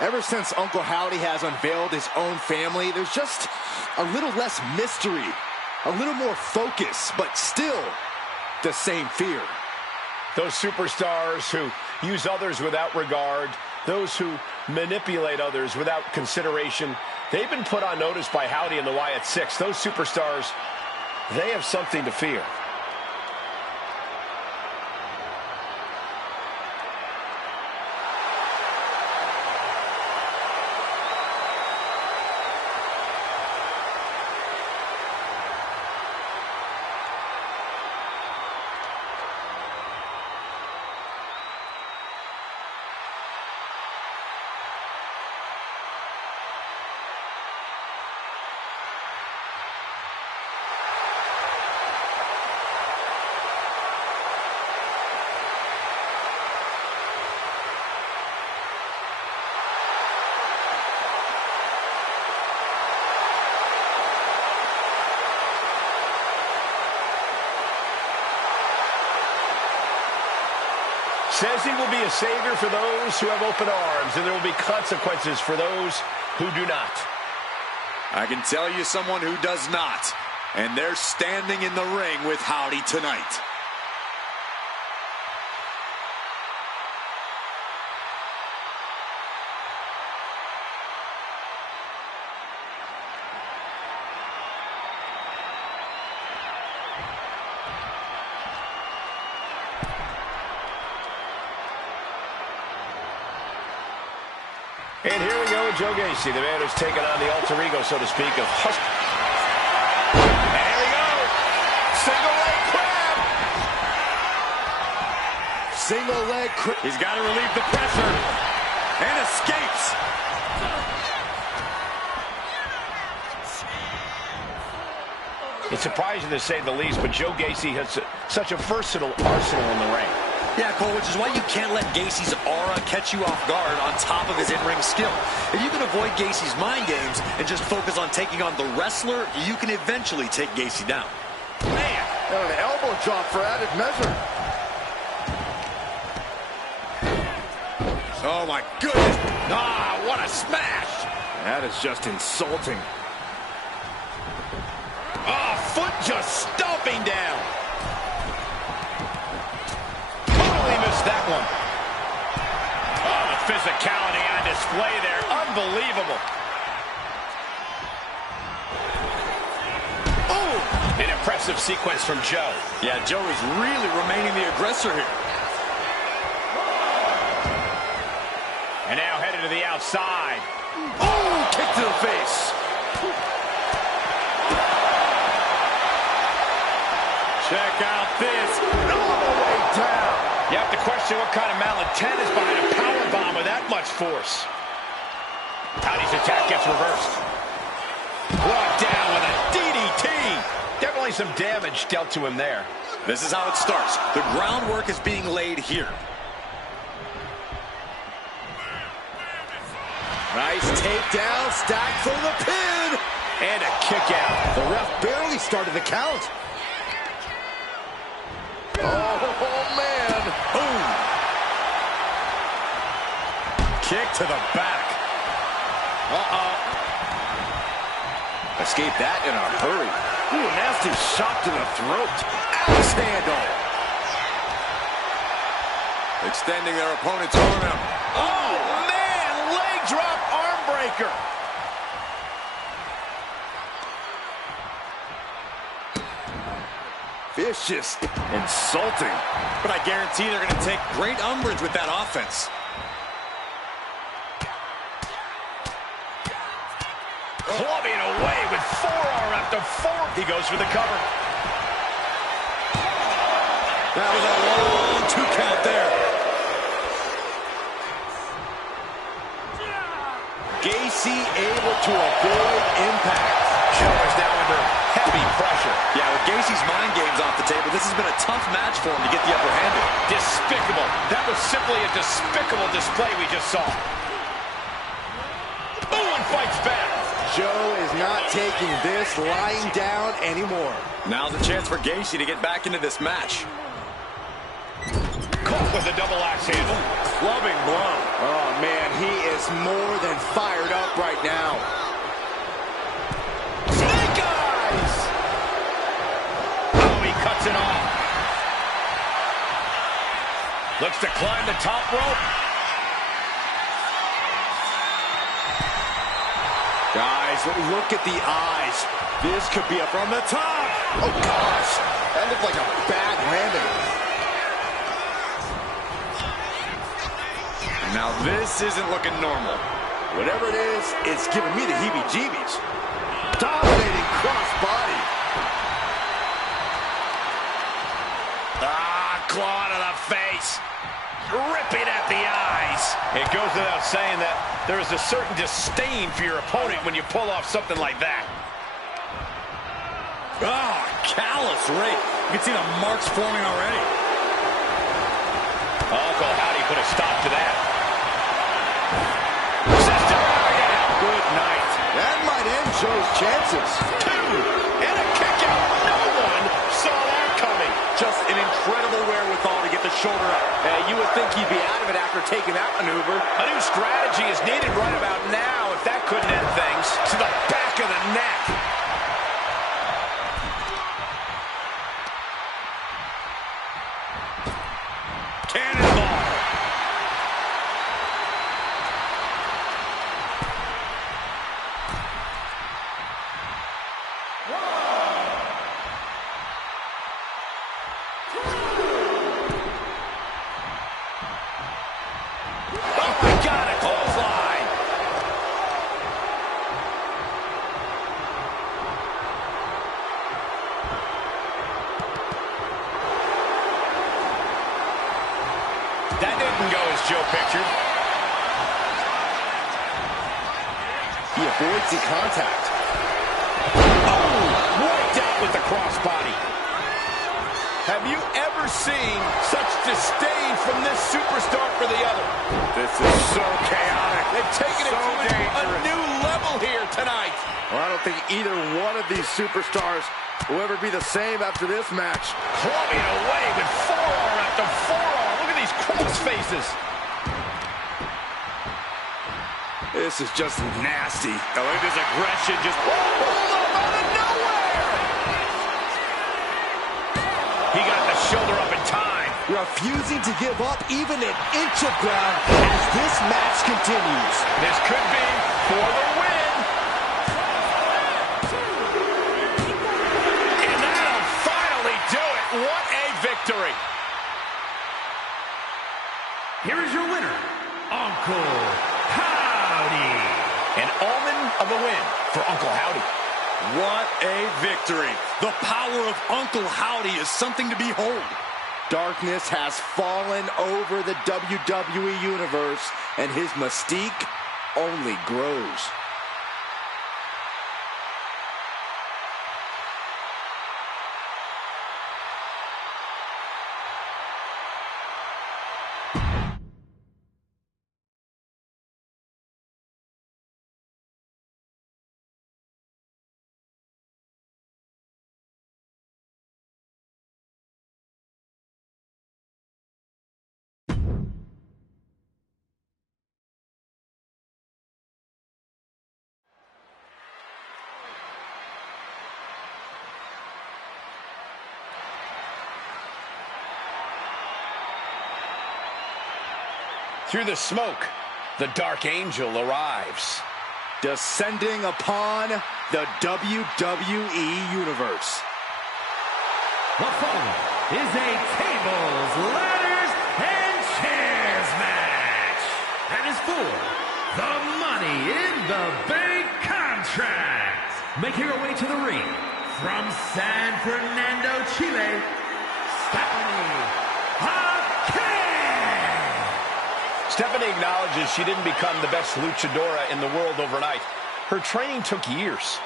Ever since Uncle Howdy has unveiled his own family, there's just a little less mystery, a little more focus, but still the same fear. Those superstars who use others without regard, those who manipulate others without consideration, they've been put on notice by Howdy and the Wyatt Six. Those superstars, they have something to fear. Says he will be a savior for those who have open arms, and there will be consequences for those who do not. I can tell you someone who does not, and they're standing in the ring with Howdy tonight. And here we go with Joe Gacy, the man who's taken on the alter ego, so to speak, of Husky. And here we go. Single leg crab. Single leg crab. He's got to relieve the pressure. And escapes. It's surprising to say the least, but Joe Gacy has such a versatile arsenal in the ring. Yeah, Cole, which is why you can't let Gacy's aura catch you off guard on top of his in-ring skill. If you can avoid Gacy's mind games and just focus on taking on the wrestler, you can eventually take Gacy down. Man, an elbow drop for added measure. Oh, my goodness. Ah, what a smash. That is just insulting. Ah, foot just stomping down. That one. Oh, the physicality on display there. Unbelievable. Oh, an impressive sequence from Joe. Yeah, Joe is really remaining the aggressor here. And now headed to the outside. Oh, kick to the face. Check out this. All the way down. You have to question what kind of malintent is behind a powerbomb with that much force. Howdy's attack gets reversed. Brought down with a DDT. Definitely some damage dealt to him there. This is how it starts. The groundwork is being laid here. Nice takedown, stacked for the pin. And a kick out. The ref barely started the count. Oh, man. Boom. Kick to the back. Uh-oh. Escaped that in a hurry. Ooh, nasty shot to the throat. Axe handle. Extending their opponent's arm out. Oh, man. Leg drop arm breaker. Vicious. Insulting. But I guarantee they're going to take great umbrage with that offense. Clubbing away with forearm after forearm. He goes for the cover. That was a long 2 count there. Gacy able to avoid impact. Joe is now under heavy pressure. Yeah, with Gacy's mind games off the table, this has been a tough match for him to get the upper hand in. Despicable. That was simply a despicable display we just saw. Owen fights back. Joe is not taking this lying down anymore. Now's a chance for Gacy to get back into this match. Caught with a double axe handle. Clubbing blow. Oh, man, he is more than fired up right now. Snake eyes! Oh, he cuts it off. Looks to climb the top rope. Guys, look at the eyes. This could be up from the top. Oh, gosh. That looked like a bad landing. Now this isn't looking normal. Whatever it is, it's giving me the heebie-jeebies. Dominating crossbody. Claw to the face. Ripping at the eyes. It goes without saying that there is a certain disdain for your opponent when you pull off something like that. Oh, callous rake. You can see the marks forming already. Uncle Howdy put a stop to that. Good night. That might end Joe's chances. 2, and a kick out. No one saw that coming. Just an incredible wherewithal to get the shoulder up. You would think he'd be out of it after taking that maneuver. A new strategy is needed right about now if that couldn't end things. To the back of the neck. Cannonball. That didn't go as Joe pictured. He avoids the contact. Oh, wiped out with the crossbody. Have you ever seen such disdain from this superstar for the other? This is so chaotic. They've taken it to a new level here tonight. Well, I don't think either one of these superstars will ever be the same after this match. Clubbing away with forearm after forearm. Look at these cross faces. This is just nasty. Oh, look at this aggression just pulled up out of nowhere. He got the shoulder up in time. Refusing to give up even an inch of ground as this match continues. This could be for the win. And that'll finally do it. What a victory. Here is your winner, Uncle Howdy. An omen of a win for Uncle Howdy. What a victory. The power of Uncle Howdy is something to behold. Darkness has fallen over the WWE Universe, and his mystique only grows. Through the smoke, the Dark Angel arrives. Descending upon the WWE Universe. The following is a tables, ladders, and chairs match. And is for the Money in the Bank contract. Making her way to the ring from San Fernando, Chile, Stephanie Vaquer. Stephanie acknowledges she didn't become the best luchadora in the world overnight. Her training took years.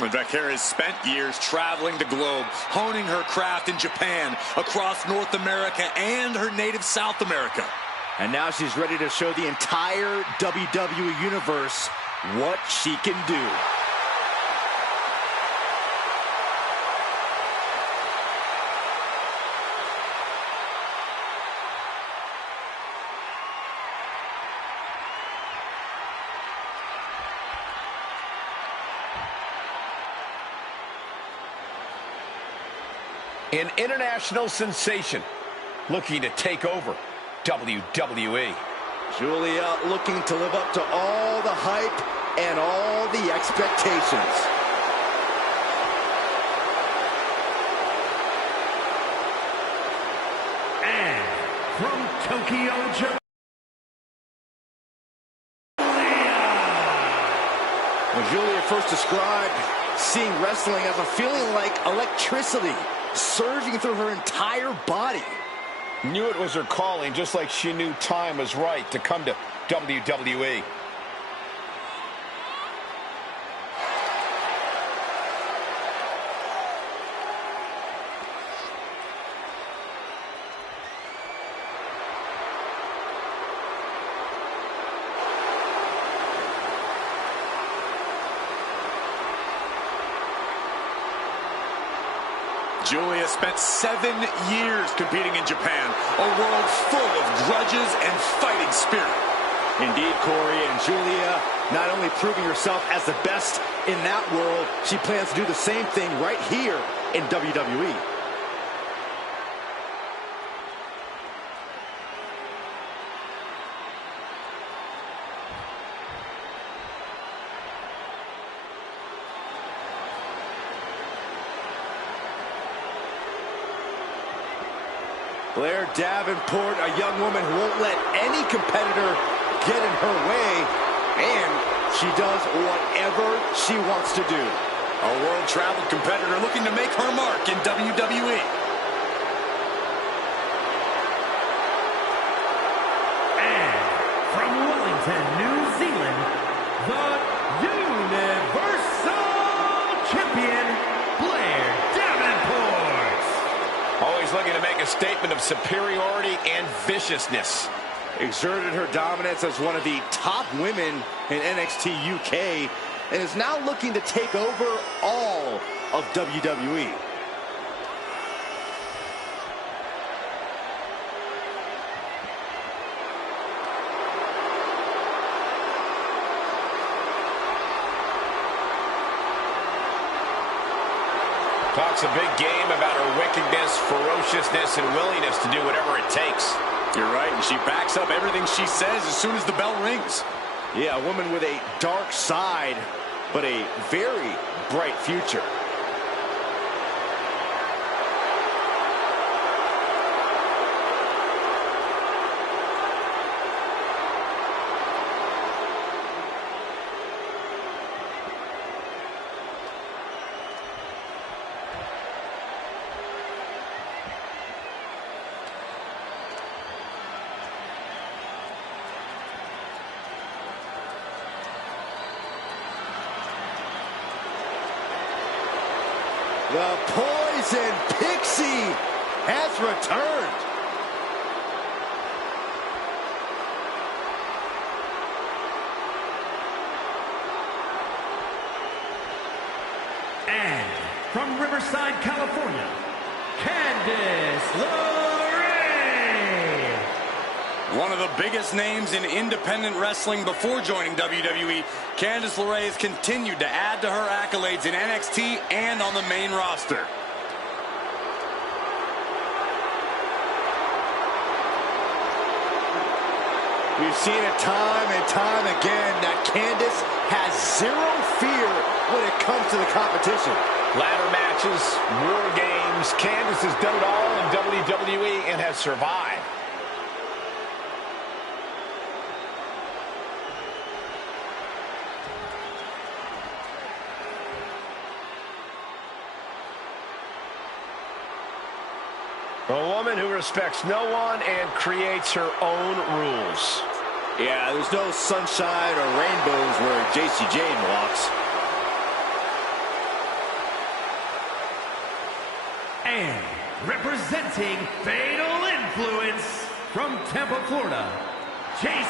And Vaquer has spent years traveling the globe, honing her craft in Japan, across North America, and her native South America. And now she's ready to show the entire WWE Universe what she can do. An international sensation looking to take over WWE. Giulia looking to live up to all the hype and all the expectations. And from Tokyo, Japan, When Giulia first described seeing wrestling as a feeling like electricity surging through her entire body. Knew it was her calling, just like she knew time was right to come to WWE. Giulia spent 7 years competing in Japan, a world full of grudges and fighting spirit. Indeed, Corey, and Giulia not only proving herself as the best in that world, she plans to do the same thing right here in WWE. Blair Davenport, a young woman who won't let any competitor get in her way, and she does whatever she wants to do. A world-traveled competitor looking to make her mark in WWE. and from Wellington, New Zealand, the Universal Champion, Blair Davenport. Always looking to make a statement of superiority and viciousness. Exerted her dominance as one of the top women in NXT UK and is now looking to take over all of WWE. Talks a big game about her wickedness, ferociousness, and willingness to do whatever it takes. You're right, and she backs up everything she says as soon as the bell rings. Yeah, a woman with a dark side, but a very bright future. The Poison Pixie has returned. And from Riverside, California, Candice LeRae. One of the biggest names in independent wrestling before joining WWE, Candice LeRae has continued to add to her accolades in NXT and on the main roster. We've seen it time and time again that Candice has zero fear when it comes to the competition. Ladder matches, war games. Candice has done it all in WWE and has survived. A woman who respects no one and creates her own rules. Yeah, there's no sunshine or rainbows where Jayne walks. And representing Fatal Influence from Tampa, Florida, Jayne.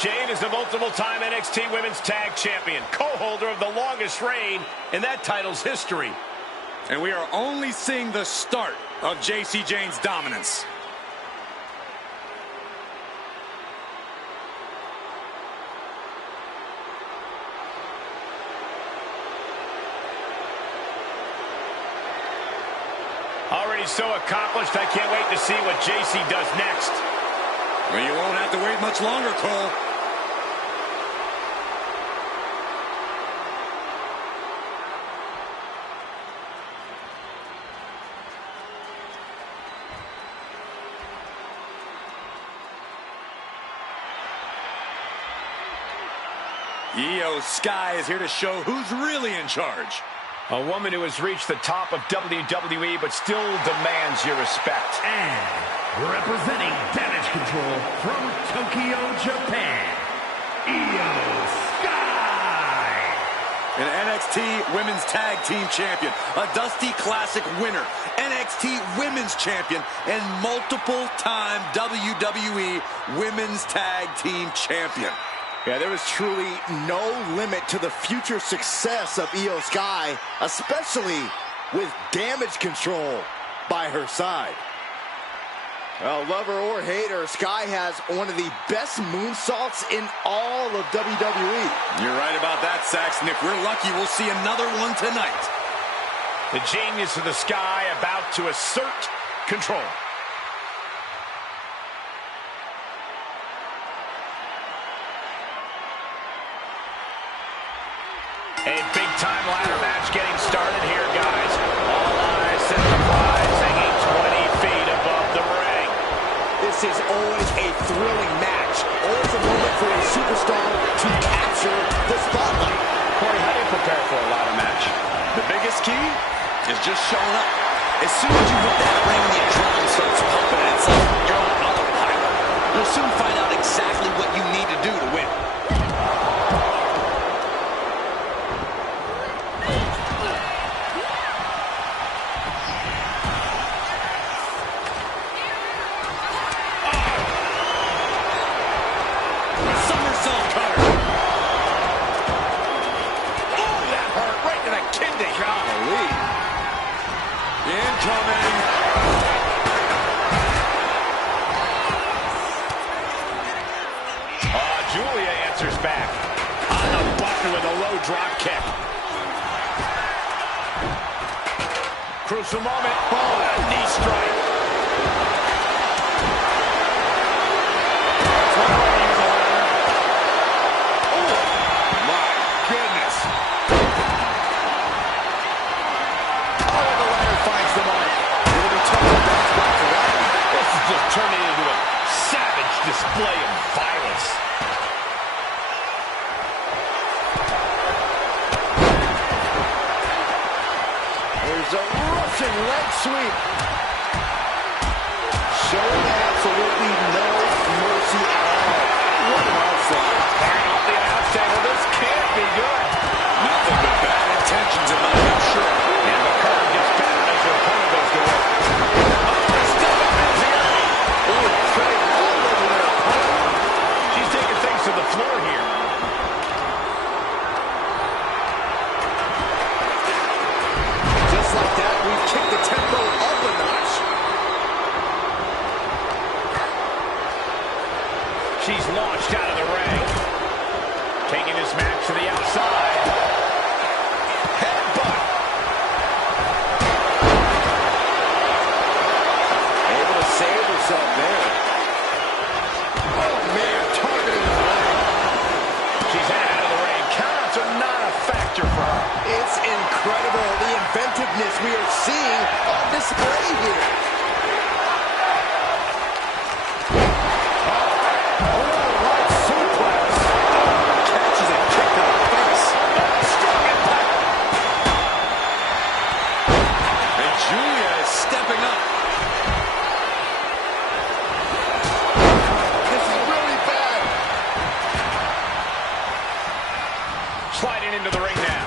Jayne is the multiple-time NXT Women's Tag Champion, co-holder of the longest reign in that title's history. And we are only seeing the start of Jayne's dominance. Already so accomplished, I can't wait to see what Gacy does next. Well, you won't have to wait much longer, Cole. Io Sky is here to show who's really in charge. A woman who has reached the top of WWE but still demands your respect. And representing Damage Control from Tokyo, Japan, Io Sky. An NXT Women's Tag Team Champion, a Dusty Classic winner, NXT Women's Champion, and multiple-time WWE Women's Tag Team Champion. Yeah, there is truly no limit to the future success of Io Sky, especially with Damage Control by her side. Well, love her or hate her, Sky has one of the best moonsaults in all of WWE. You're right about that, Saxon. If we're lucky, we'll see another one tonight. The genius of the Sky about to assert control. A big-time ladder match getting started here, guys. All eyes set on the prize hanging 20 feet above the ring. This is always a thrilling match. Always a moment for a superstar to capture the spotlight. Corey, how do you prepare for a ladder match? The biggest key is just showing up. As soon as you hit that ring, the adrenaline starts pumping, and it's like you're on autopilot. You'll soon find out exactly what you need to do to win. Giulia answers back. On the button with a low drop kick. Crucial moment. Oh, a knee strike. Oh, my goodness. Oh, the ladder finds the mark. It'll be tough to bounce back to that. This is just turning into a savage display of violence. There's a rushing leg sweep. Showing absolutely no mercy at all. What an onslaught. Carrying off the announce table. This can't be good. Nothing but bad intentions in my head, sure. And Vaquer gets battered as her opponent goes to work. Oh, still a MCMG. Ooh, treading all over their opponent. She's taking things to the floor here. Just like that, we've kicked the tempo up a notch. She's launched out of the ring. Taking this match to the outside. Headbutt. Able to save herself there. Oh, man, targeting the leg. She's out of the ring. Countouts are not a factor for her. It's incredible, the inventiveness we are seeing on display here. Oh, right suplex. Catches a kick to the face. into the ring now.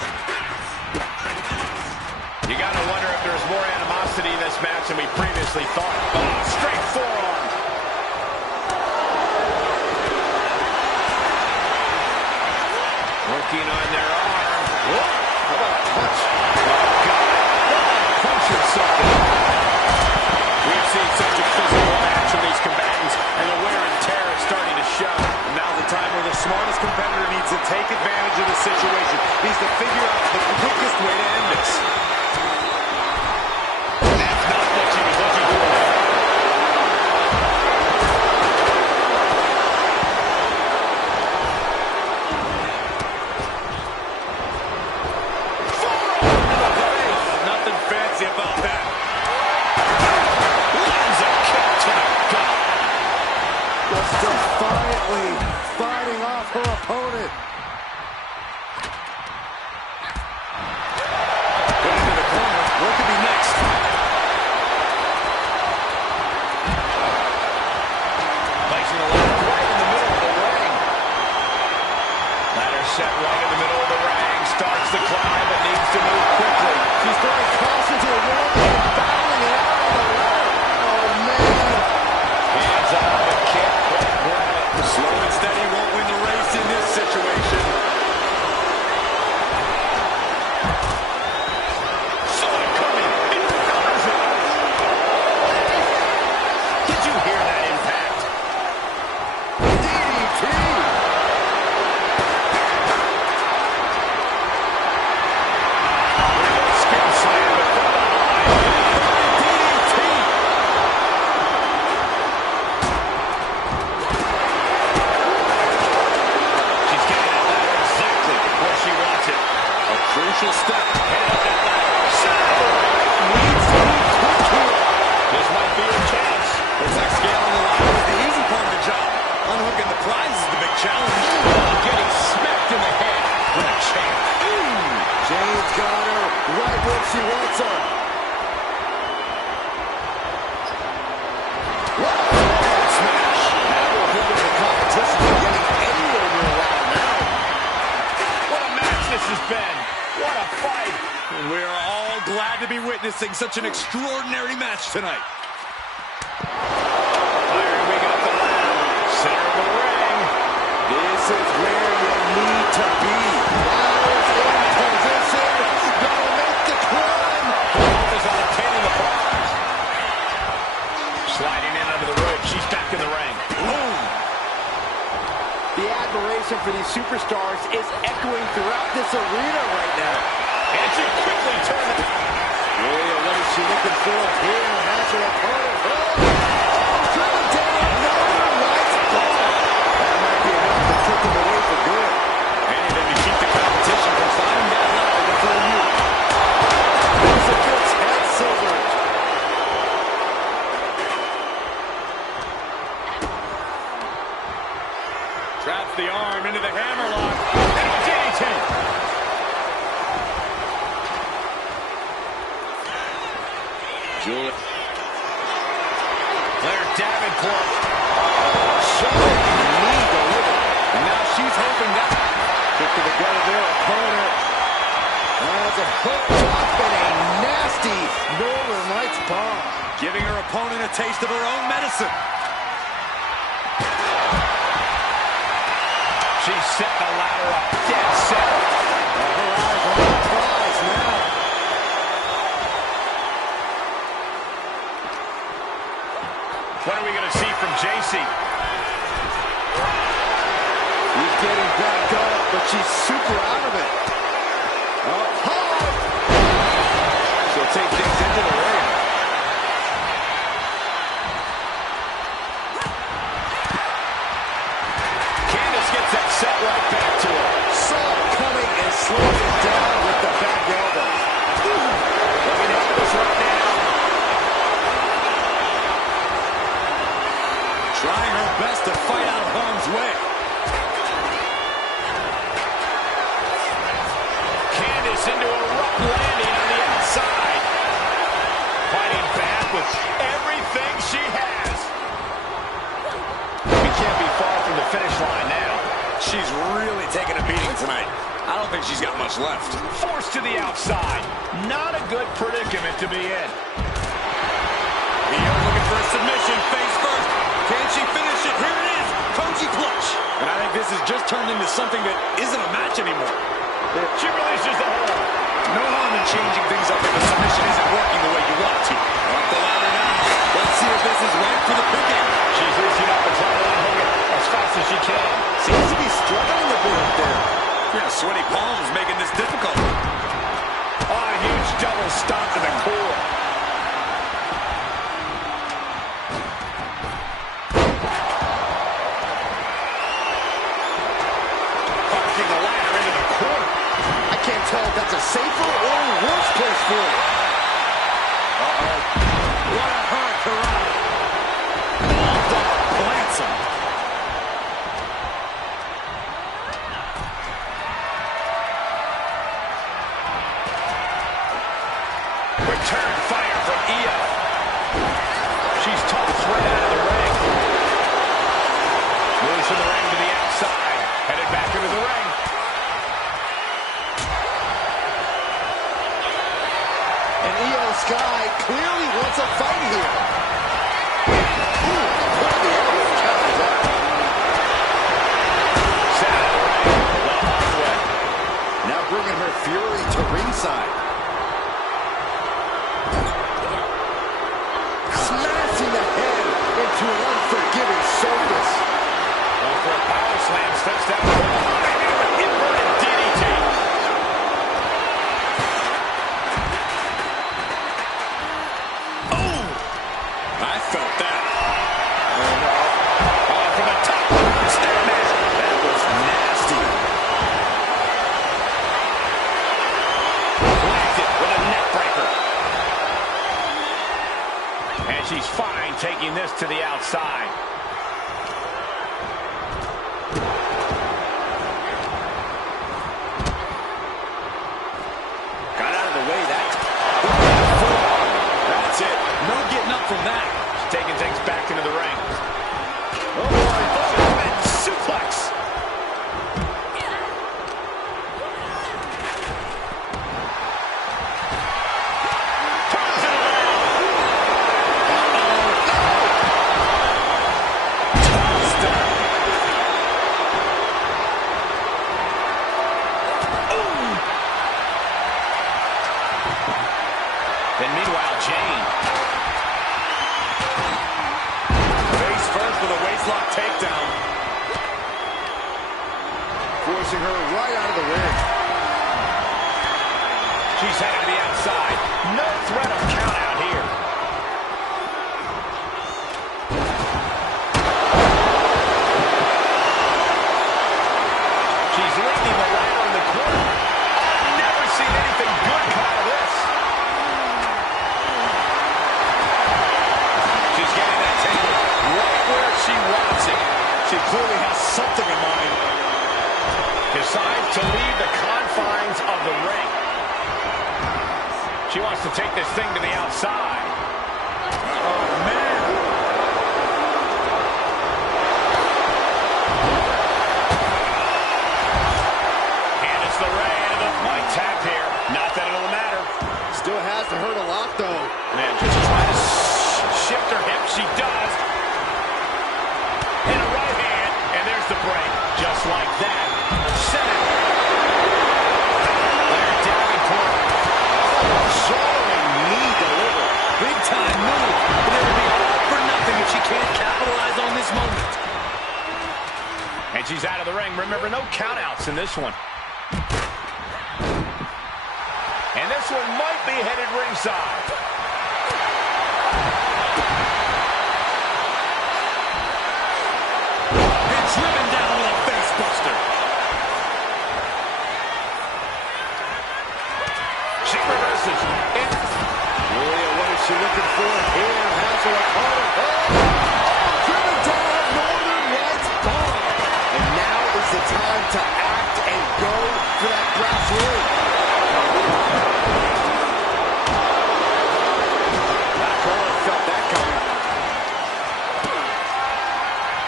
You got to wonder if there's more animosity in this match than we previously thought. Oh, straight forearm. Working on their arm. Whoa. How about a punch? Oh, God. Punch or something. We've seen such a physical match from these combatants, and the wear and tear is starting to show. Now the time where the smartest competitor needs to take advantage of the situation. Needs to figure out the quickest way to end this. That's not what she was looking for. Nothing fancy about that. Lands a kick to the gut. Just defiantly fighting off her opponent. Put into the corner. What could be next? Placing the ladder right in the middle of the ring. Ladder set right in the middle of the ring. Starts to climb, but needs to move quickly. She's throwing caution to the world and battling it out on the ladder. Oh, man. Hands up, but can't quite grab it. Slow and steady won't win the race in this situation. Saw it coming. It covers it. Did you hear that impact? DDT. Skill slam, but from behind. DDT. She's getting that ladder exactly where she wants it. A crucial step. Headed up that ladder. Set up the ring. Needs to move quick here. This might be her chance. Looks like scaling the ladder is the easy part of the job. Unhooking the prize is the big challenge. Getting smacked in the head with a chair. Jayne's got her right where she wants her. Smash. Now we're hoping the competition is getting anywhere near around now. What a match this has been. What a fight. And we are all glad to be witnessing such an extraordinary match tonight. Firing wing up the ladder. Center of the ring. This is where you need to be. Ladders in position. Gotta make the climb. Focus on obtaining the prize. Sliding in under the rope. She's back in the ring. Boom. The admiration for these superstars is echoing throughout this arena right now. And she quickly turned it. Giulia, what is she looking for here? Has her opponent. Driven down. Another nice ball. That might be enough to kick him away for good. Anything to keep the competition from climbing that ladder before you. There's a good head scissors. Traps the arm into the hammerlock. And a DDT. Giulia. Claire Davenport. Showing knee delivered. And now she's hoping that. Kick to the gut of their opponent. That's a hook drop and a nasty Northern Lights bomb. Giving her opponent a taste of her own medicine. She set the ladder up. Dead set. Her eyes on the prize now. What are we going to see from Gacy? He's getting back up, but she's super out of it. Oh, She'll take things into the ring. Candace gets that set right back to her. saw it coming and slowed it down with the back elbow. Looking at this right now. Trying her best to fight out of harm's way. Candace into a rough landing on the outside. Fighting back with everything she has. We can't be far from the finish line now. She's really taking a beating tonight. I don't think she's got much left. Forced to the outside. Not a good predicament to be in. Io looking for a submission, face first. Can she finish it? Here it is, Koji clutch. And I think this has just turned into something that isn't a match anymore. She releases the hold. No harm in changing things up if the submission isn't working the way you want it to. Up the ladder now. Let's see if this is right for the picking. She's loosening up and trying to unhook it as fast as she can. Seems to be struggling a bit up there. Yeah, sweaty palms making this difficult. Oh, a huge double stomp to the core. Parking the ladder into the corner. I can't tell if that's a safer or a worse place for it. Uh-oh. What a hurt, Karada. Bulldog plants him. Return fire from Io. She's tossed right out of the ring. Moves from the ring to the outside. Headed back into the ring. And Io Sky clearly wants a fight here. Ooh, put the elbow counters out. Set out of the ring the hard way. Now bringing her fury to ringside. Smashing the head into an unforgiving surface. Going for a power slam. Steps down the ring. Inverted DDT. I felt that. Oh, from the top. Stairmaster. That was nasty. Planted with a neck breaker. And she's fine taking this to the outside. Got out of the way, that. That's it. No getting up from that. She's taking things back into the ring. Oh, boy. German suplex. Turns it around. Tossed her. Then meanwhile, Jayne. Face first with a waistlock takedown. Forcing her right out of the ring. She's headed to the outside. No threat of count out here. She's leading the ladder in the corner. I've never seen anything good come out of this. She's getting that table right where she wants it. She clearly has something in mind. Decides to leave the confines of the ring. She wants to take this thing to the outside. Oh, man. And it's LeRae into the fight tapped here. Not that it'll matter. Still has to hurt a lot, though. Man, just trying to shift her hip. She does. And a right hand. And there's the break. Just like that. Set it. Larry Davenport. Showing knee delivered. Big time move. But it'll be all for nothing if she can't capitalize on this moment. And she's out of the ring. Remember, no countouts in this one. And this one might be headed ringside. And driven down with a face buster. She reverses. Giulia, what is she looking for here? Has her opponent. Driven down, Northern Lights bomb. And now is the time to act and go for that brass ring. Vaquer felt that coming.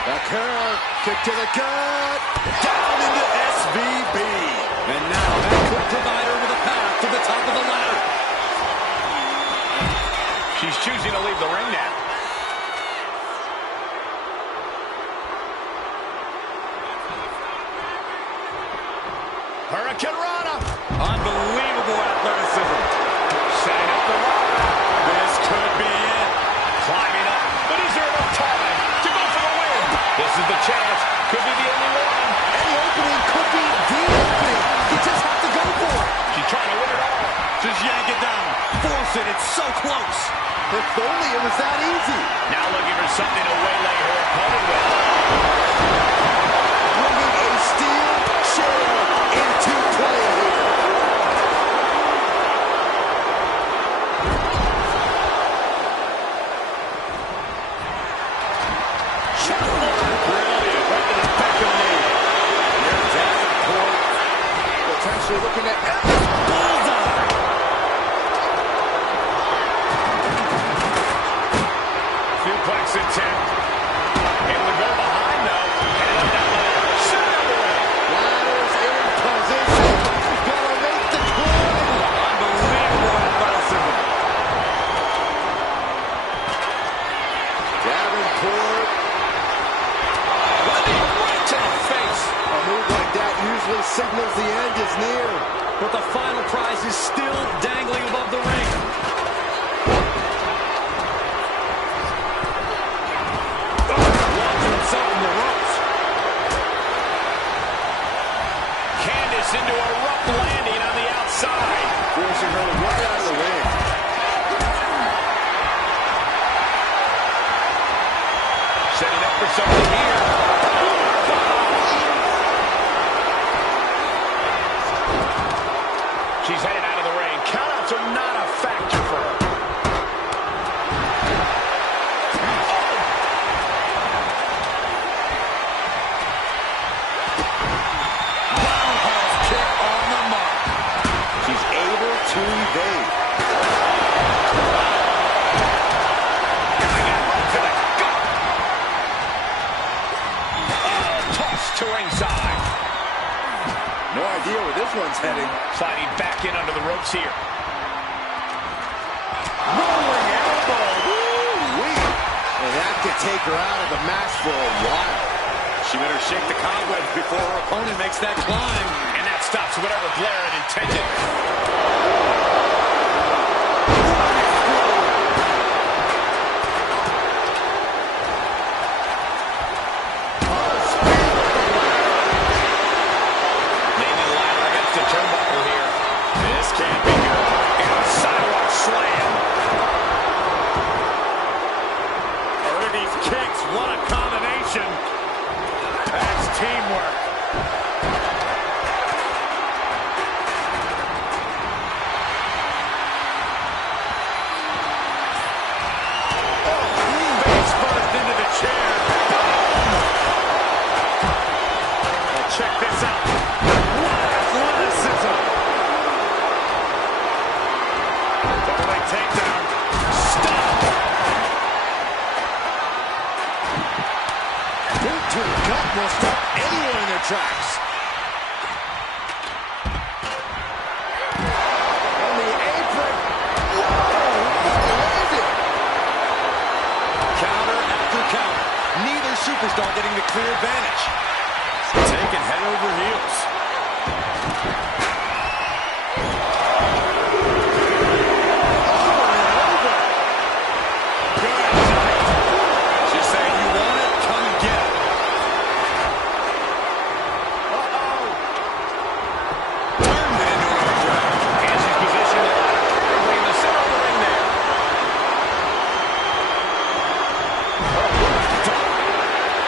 Vaquer, kick to the gut. Down into SVB. And now Hurricane Rana. Unbelievable athleticism. Setting up the ladder. This could be it. Climbing up. But is there enough time to go for the win? This is the chance. Could be the only one. Any opening could be the opening. You just have to go for it. She's trying to win it all. Just yank it down. Force it. It's so close. If only it was that easy. Now looking for something to waylay her opponent with. Bringing a steel chair into play here. Brilliant. Right to the back of the knee. Here's Davenport. Potentially looking at Bullseye. Suplex attempt. Able to go behind, though. Headed up that ladder. Center of the ring. ladders in position. Gonna make the climb. Unbelievable athleticism. Davenport. Running right to the face. A move like that usually signals the end is near. But the final prize is still dangling above the ring. Launching himself in the ropes. Candice into a rough landing on the outside. Forcing her right out of the ring. Setting up for something here. She's headed out of the ring. Countouts are not a factor for her. Roundhouse kick on the mark. She's able to evade. Coming in right to the gut. Oh, toss to ringside. No idea where this one's heading. Sliding back in under the ropes here. Rolling elbow. Woo-wee. And that could take her out of the match for a while. She better shake the cobwebs before her opponent makes that climb. And that stops whatever Blair had intended. Laying the ladder against the turnbuckle here. This can't be good. And a sidewalk slam. Look at these kicks. What a combination. That's teamwork. Face first into the chair. Well, check this out. What athleticism. Double-leg takedown. Stop. Boot to the gut will stop anyone in their tracks. On the apron. Whoa, landed. Counter after counter. Neither superstar getting the clear advantage. Taken head over heels. She's saying, you want it? Come and get it. Turned it into an arm drag. And she's positioned the ladder perfectly in the center of the ring there.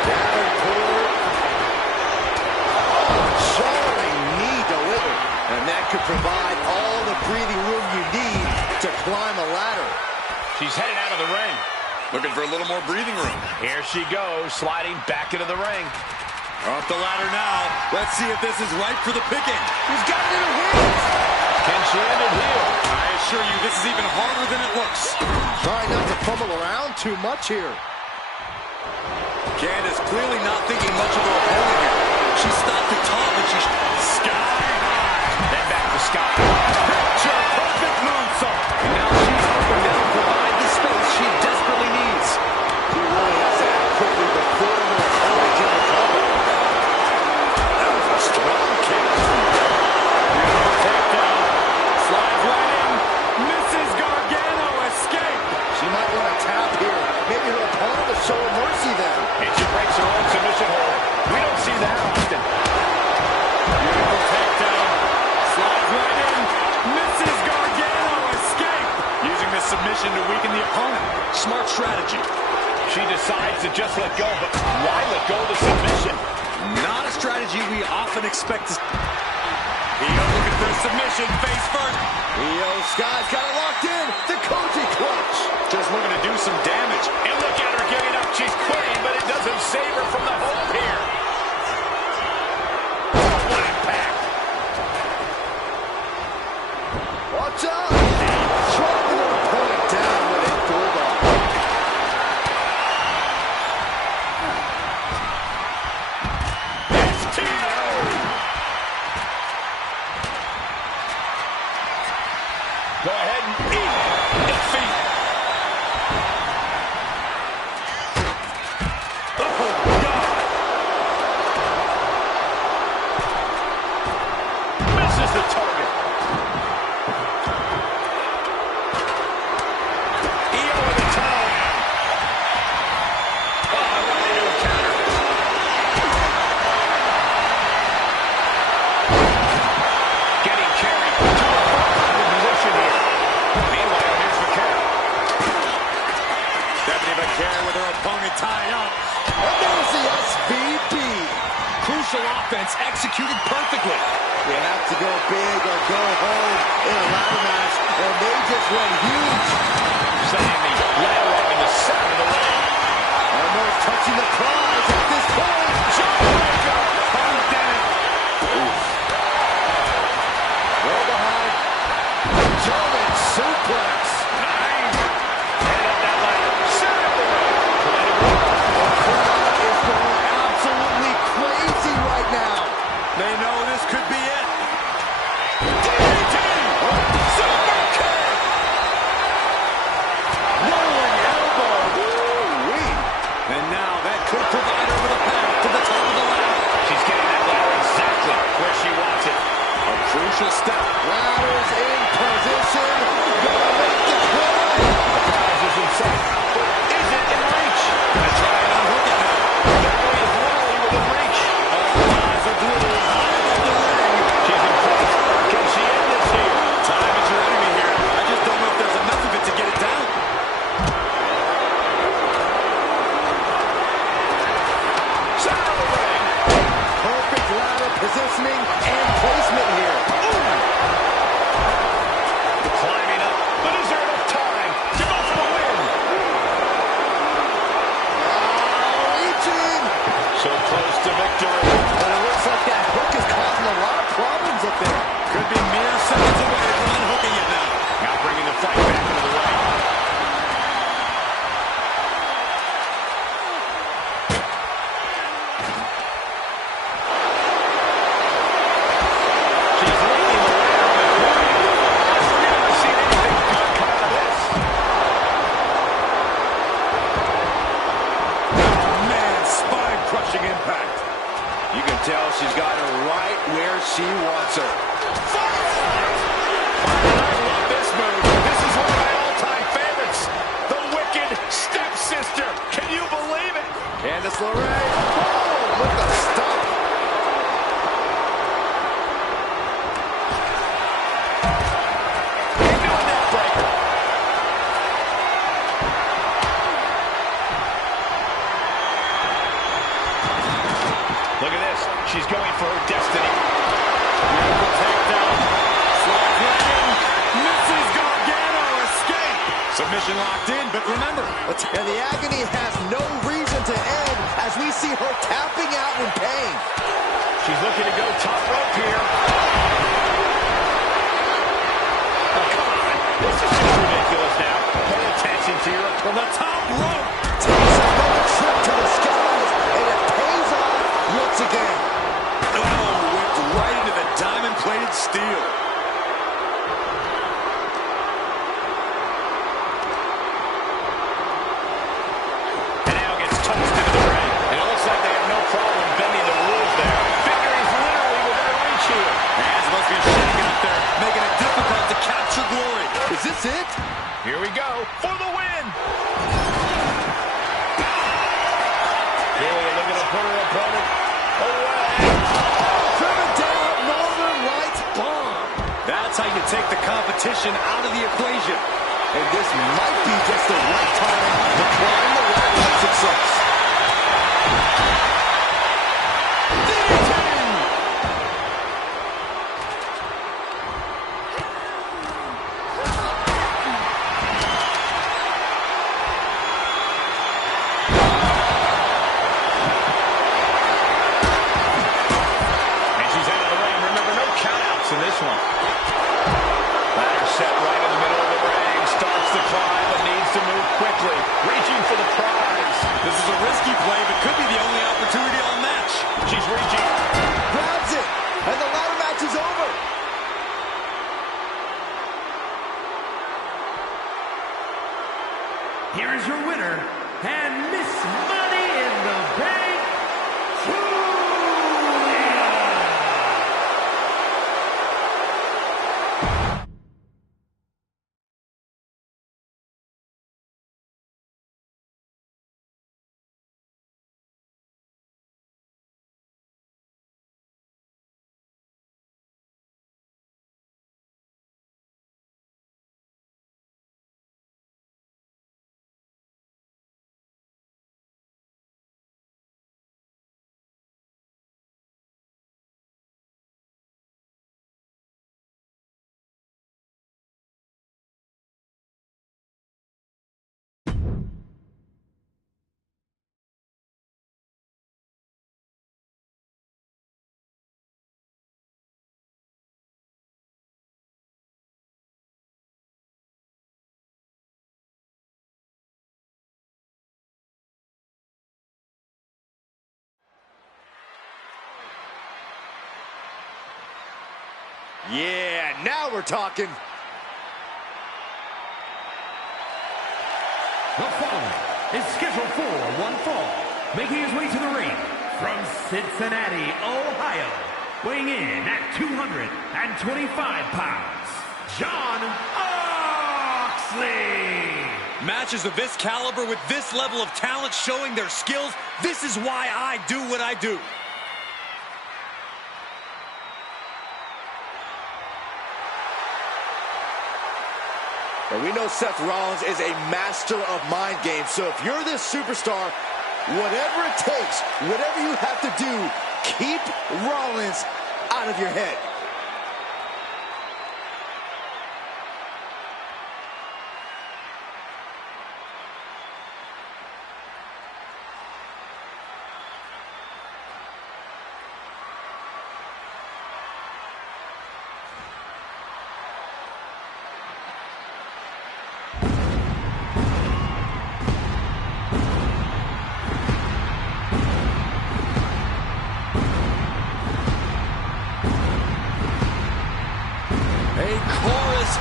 Davenport. Soaring knee delivered. And that could provide all the breathing room you need to climb a ladder. She's headed out of the ring. Looking for a little more breathing room. Here she goes, sliding back into the ring. Up the ladder now. Let's see if this is right for the picking. She's got it in her hands. Can she end it here? I assure you, this is even harder than it looks. Trying not to fumble around too much here. Candice clearly not thinking much of her opponent here. She stopped to talk and she sky high. Then back to Scott. Picture perfect moonsault. And now she's up and down to provide the space she desperately needs. She really has to act quickly before her opponent can recover. That was a strong kick. to just let go, but why let go of the submission? Not a strategy we often expect to... Io looking for a submission, face first. Io Sky's got it locked in. The Koji clutch. Just looking to do some damage. And look at her giving up. She's quitting, but it doesn't save her from the hold here. What impact. Watch out. Dropping her opponent down with a bulldog. Go ahead and eat defeat. Oh, God. Misses the target. Io with the towel. Oh, right into a counter. Getting carried to a position here. Meanwhile, here's Vaquer. Vaquer with her opponent tied up. And there's the SVP. Crucial offense executed perfectly. You have to go big or go home in a ladder match, and they just went huge. Setting the ladder up in the center of the ring. Almost touching the prize at this point. Jawbreaker. Oh, damn. Roll behind. German suplex. Nine. Head up that ladder. Center of the ring. The crowd is going absolutely crazy right now. They know this could be it. DDT. Super kick. Rolling elbow. Woo-wee. And now that could provide her with a path to the top of the ladder. She's getting that ladder exactly where she wants it. A crucial step. Ladders in position. Gonna make the climb. Rises himself. But is it in reach? Gonna try and unhook it now. Beverly is literally within reach. All eyes are glued high above the ring. She's in place. Can she end this here? Time is your enemy here. I just don't know if there's enough of it to get it down. Center of the ring. Perfect ladder positioning and placement here. Climbing up. But is there enough time to go for the win? Reaching. So close to victory. But it looks like that hook is causing a lot of problems up there. Could be mere seconds away from unhooking it now. Now bringing the fight back into the ring. She's leading the way on the ground. We haven't seen anything good come out of this. Oh, man, spine-crushing impact. You can tell she's got her right where she wants her. I love this move. This is one of my all-time favorites. The Wicked Stepsister. Can you believe it? Candice LeRae. Oh, with the stop. Into a neck breaker. Look at this. She's going for her destiny. Beautiful takedown. Slides right in. Mrs. Gargano escape. Submission locked in, but remember. And the agony has no reason to end as we see her tapping out in pain. She's looking to go top rope here. Oh, come on. This is just ridiculous now. Pay attention to your From the top rope. Takes another trip to the skies, and it pays off once again. Oh, whipped right into the diamond-plated steel. And now gets tossed into the ring. And it looks like they have no problem bending the rules there. Victory is literally within reach here. Hands must be shaking up there, making it difficult to capture glory. Is this it? Here we go for the win. Giulia looking to put her opponent away. Driven down, Northern Lights bomb. That's how you take the competition out of the equation. And this might be just the right time to climb the ladder of success. Here is your winner, and Miss Money in the Bank, Giulia! Yeah, now we're talking. The following is scheduled for one fall, making his way to the ring from Cincinnati, Ohio, weighing in at 225 pounds, Jon Moxley. Matches of this caliber with this level of talent showing their skills, this is why I do what I do. And we know Seth Rollins is a master of mind games. So if you're this superstar, whatever it takes, whatever you have to do, keep Rollins out of your head.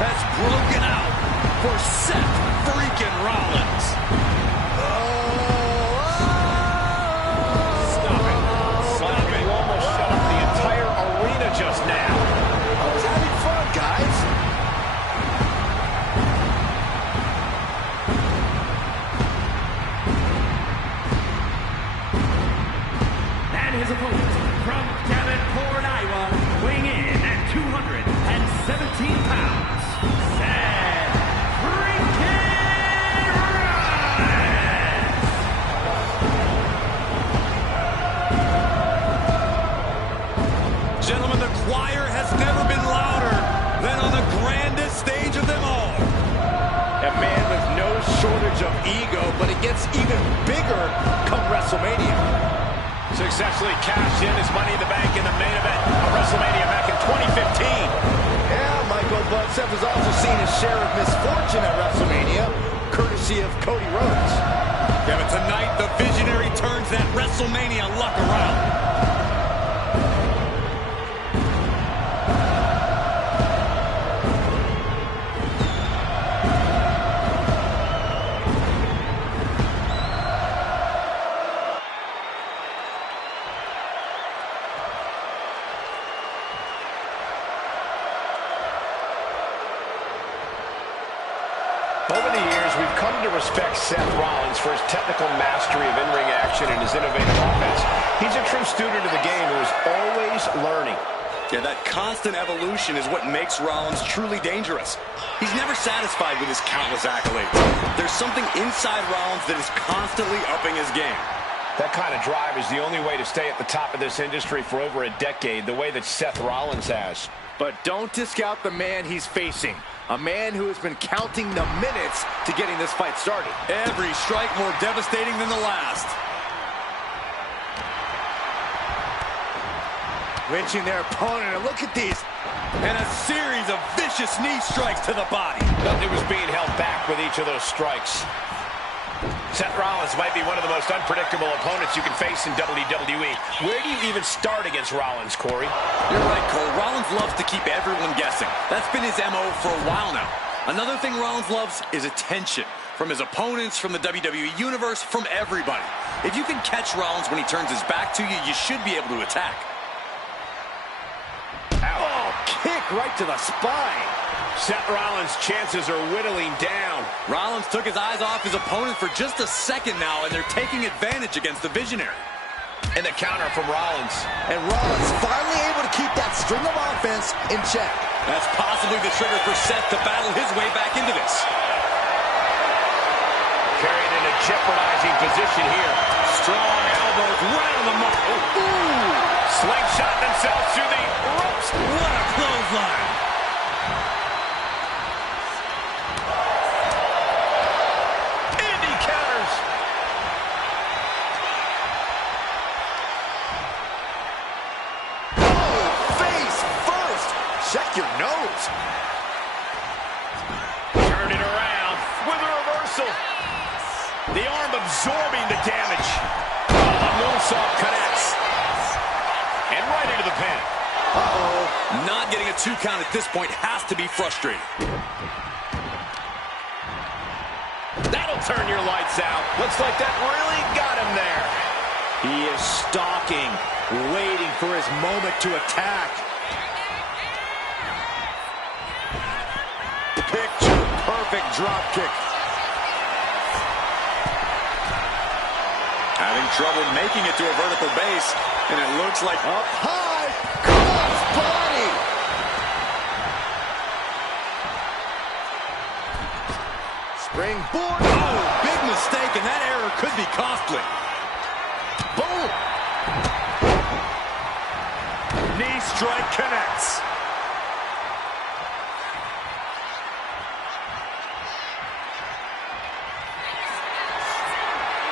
Has broken out for Seth freaking Rollins. Stop it. Stop it. You almost shut up the entire arena just now. I was having fun, guys. And his opponent from Davenport, Iowa, weighing in at 217 pounds. Gentlemen, the choir has never been louder than on the grandest stage of them all. A man with no shortage of ego, but it gets even bigger come WrestleMania. Successfully cashed in his Money in the Bank in the main event of WrestleMania back in 2015. Yeah, Michael, but Seth has also seen his share of misfortune at WrestleMania, courtesy of Cody Rhodes. Yeah, but tonight the visionary turns that WrestleMania luck around. Over the years, we've come to respect Seth Rollins for his technical mastery of in-ring action and his innovative offense. He's a true student of the game who is always learning. Yeah, that constant evolution is what makes Rollins truly dangerous. He's never satisfied with his countless accolades. There's something inside Rollins that is constantly upping his game. That kind of drive is the only way to stay at the top of this industry for over a decade, the way that Seth Rollins has. But don't discount the man he's facing. A man who has been counting the minutes to getting this fight started. Every strike more devastating than the last. Winching their opponent, and look at these. And a series of vicious knee strikes to the body. Nothing was being held back with each of those strikes. Seth Rollins might be one of the most unpredictable opponents you can face in WWE. Where do you even start against Rollins, Corey? You're right, Cole. Rollins loves to keep everyone guessing. That's been his MO for a while now. Another thing Rollins loves is attention. From his opponents, from the WWE Universe, from everybody. If you can catch Rollins when he turns his back to you, you should be able to attack. Oh, kick right to the spine. Seth Rollins' chances are whittling down. Rollins took his eyes off his opponent for just a second now, and they're taking advantage against the Visionary. And the counter from Rollins. And Rollins finally able to keep that string of offense in check. That's possibly the trigger for Seth to battle his way back into this. Carried in a jeopardizing position here. Strong elbows right on the mark. Ooh! Slingshot themselves through the ropes. What a clothesline. Check your nose. Turn it around with a reversal. The arm absorbing the damage. Oh, the moonsault connects. And right into the pin. Uh-oh. Not getting a 2 count at this point has to be frustrating. That'll turn your lights out. Looks like that really got him there. He is stalking, waiting for his moment to attack. Picture-perfect drop kick. Having trouble making it to a vertical base, and it looks like up high, cross body. Springboard. Oh, big mistake, and that error could be costly. Boom. Knee strike connects.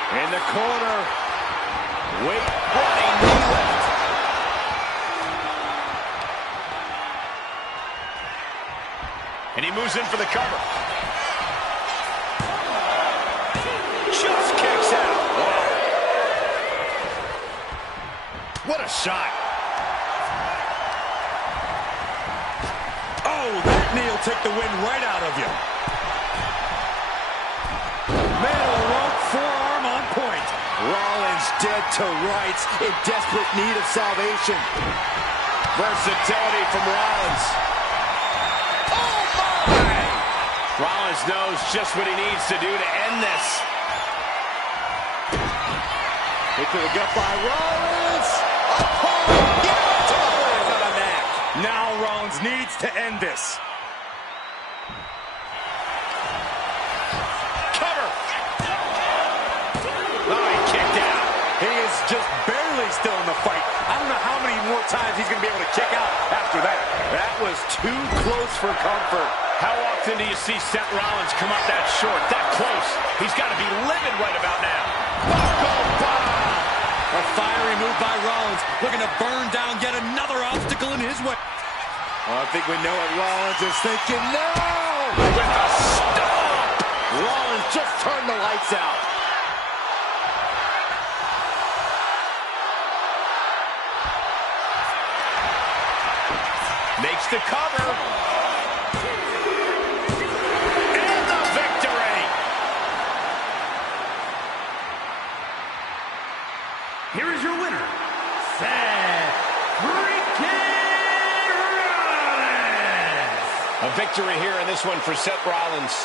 In the corner. Wait, running knee lift. And he moves in for the cover. Just kicks out. Whoa. What a shot. Oh, that knee will take the wind right out of you. Middle rope forearm on point. Rollins dead to rights, in desperate need of salvation. Versatility from Rollins. Oh, my! Rollins knows just what he needs to do to end this. Hit to the gut by Rollins. Oh, get to the neck. Now Rollins needs to end this. Just barely still in the fight. I don't know how many more times he's going to be able to kick out after that. That was too close for comfort. How often do you see Seth Rollins come up that short, that close? He's got to be livid right about now. A fiery move by Rollins, looking to burn down yet another obstacle in his way. Well, I think we know what Rollins is thinking now. With a stomp. Rollins just turned the lights out. Makes the cover. And the victory. Here is your winner, Seth freaking Rollins. A victory here in this one for Seth Rollins.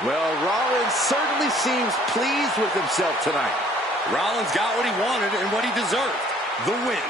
Well, Rollins certainly seems pleased with himself tonight. Rollins got what he wanted and what he deserved, the win.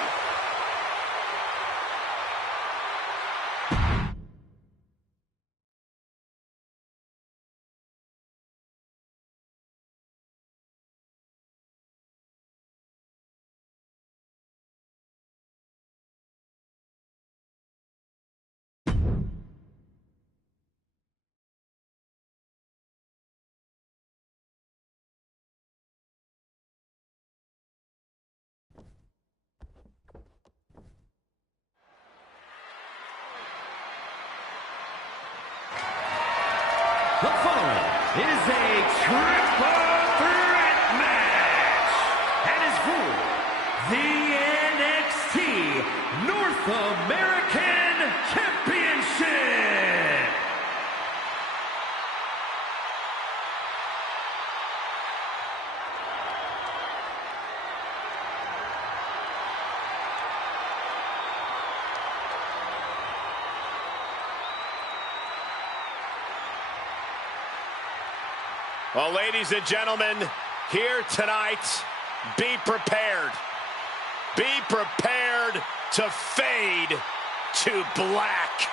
The following is a triple threat match and is for the NXT North American Championship. Well, ladies and gentlemen, here tonight, be prepared. Be prepared to fade to black.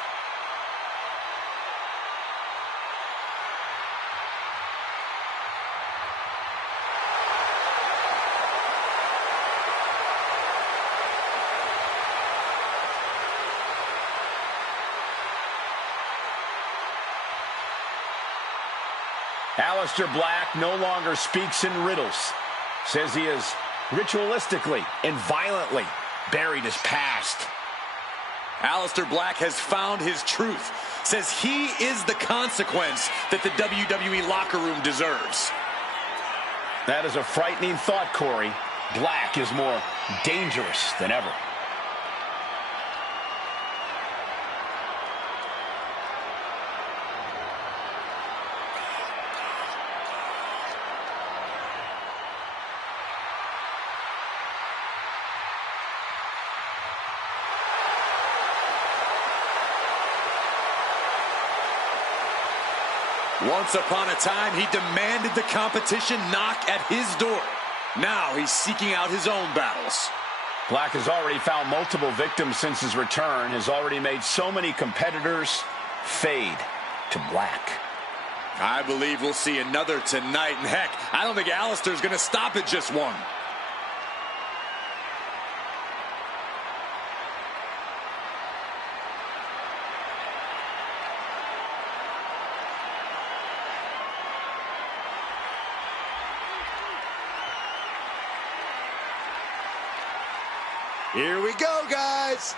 Aleister Black no longer speaks in riddles. Says he has ritualistically and violently buried his past. Aleister Black has found his truth. Says he is the consequence that the WWE locker room deserves. That is a frightening thought, Corey. Black is more dangerous than ever. Once upon a time, he demanded the competition knock at his door. Now he's seeking out his own battles. Black has already found multiple victims since his return, has already made so many competitors fade to black. I believe we'll see another tonight, and heck, I don't think Aleister's going to stop at just one. Here we go, guys.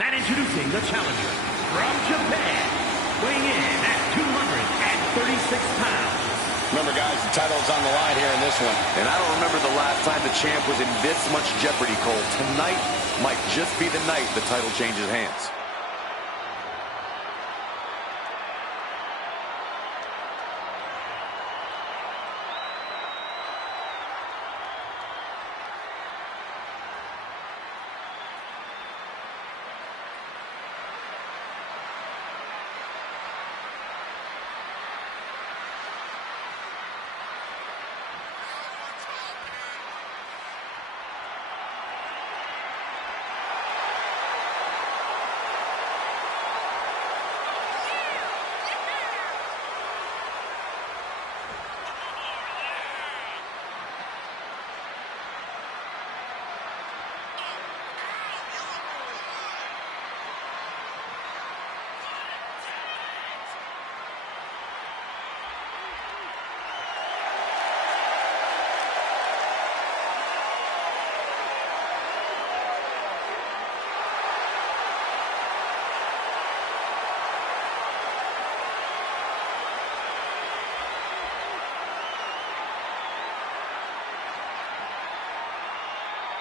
And introducing the challenger from Japan, weighing in at 236 pounds. Remember, guys, the title's on the line here in this one. And I don't remember the last time the champ was in this much jeopardy, Cole. Tonight might just be the night the title changes hands.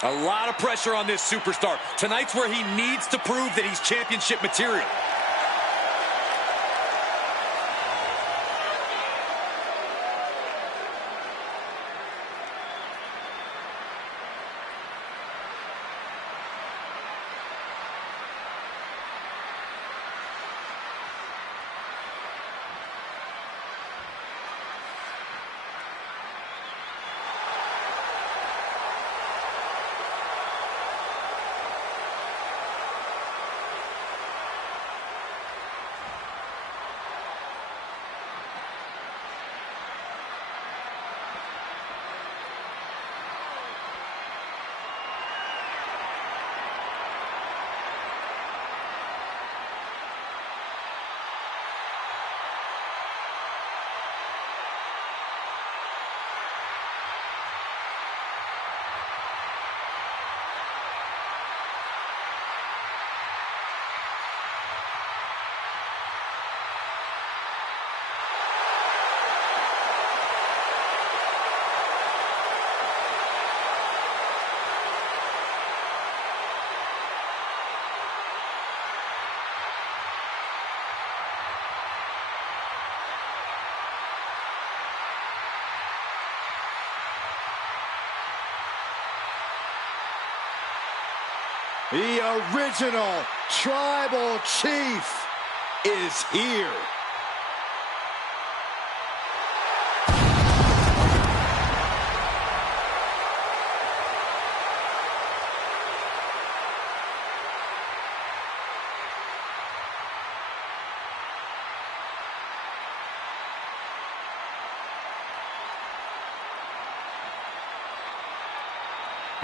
A lot of pressure on this superstar. Tonight's where he needs to prove that he's championship material. The original Tribal Chief is here.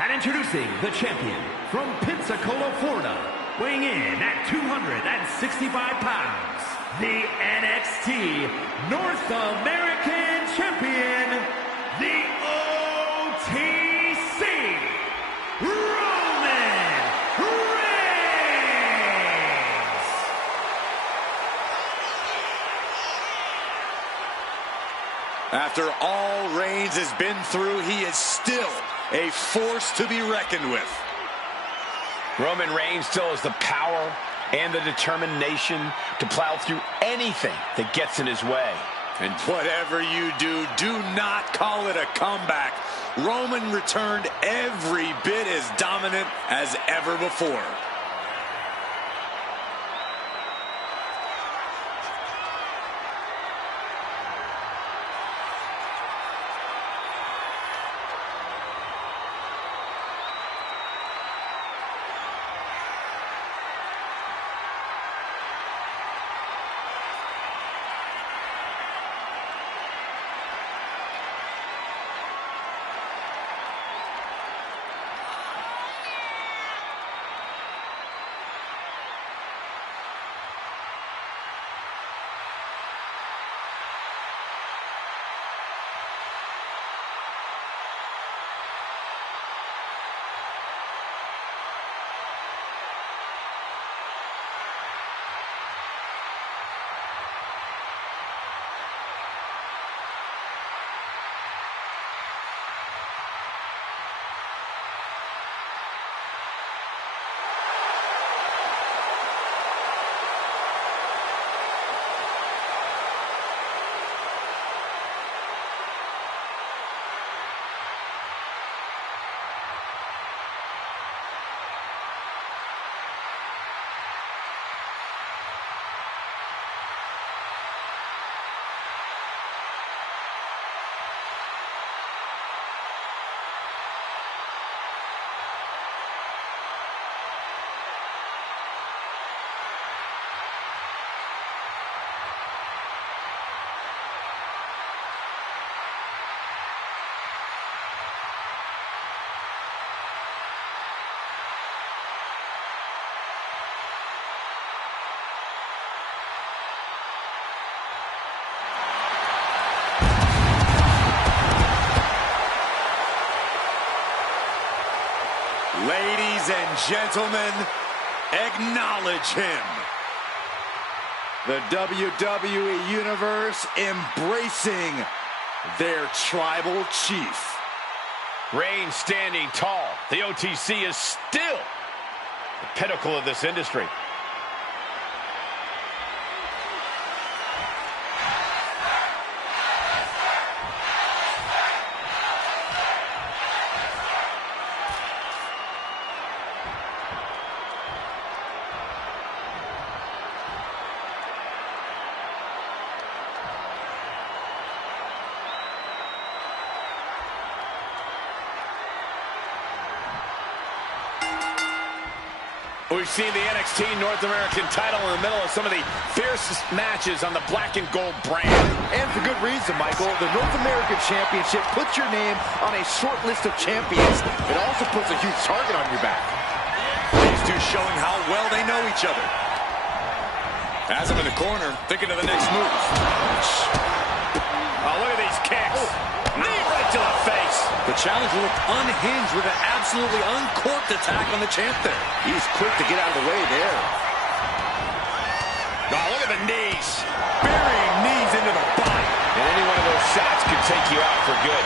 And introducing the champion from Pensacola, Florida, weighing in at 265 pounds, the NXT North American Champion, the OTC, Roman Reigns. After all Reigns has been through, he is still a force to be reckoned with. Roman Reigns still has the power and the determination to plow through anything that gets in his way. And whatever you do, do not call it a comeback. Roman returned every bit as dominant as ever before. Ladies and gentlemen, acknowledge him. The WWE Universe embracing their tribal chief. Reigns standing tall. The OTC is still the pinnacle of this industry. We've seen the NXT North American title in the middle of some of the fiercest matches on the black and gold brand. And for good reason, Michael. The North American Championship puts your name on a short list of champions. It also puts a huge target on your back. These two showing how well they know each other. Has him in the corner, thinking of the next move. Oh, look at these kicks. Knee right to the face. The challenger looked unhinged with an absolutely uncorked attack on the champ there. He's quick to get out of the way there. Oh, look at the knees. Burying knees into the body. And any one of those shots could take you out for good.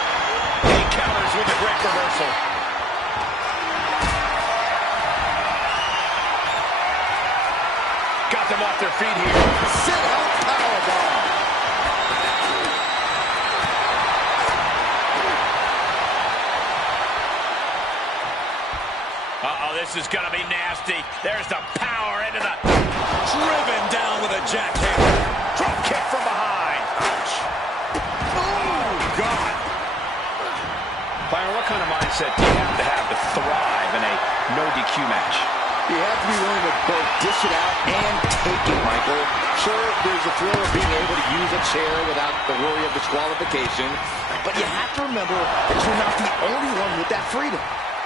He counters with a great reversal. Got them off their feet here. Sit out powerbomb. Uh-oh, this is going to be nasty. There's the power into the... Driven down with a jackhammer. Drop kick from behind. Ouch. Oh, God. Byron, what kind of mindset do you have to thrive in a no DQ match? You have to be willing to both dish it out and take it, Michael. Sure, there's a thrill of being able to use a chair without the worry of disqualification, but you have to remember that you're not the only one with that freedom.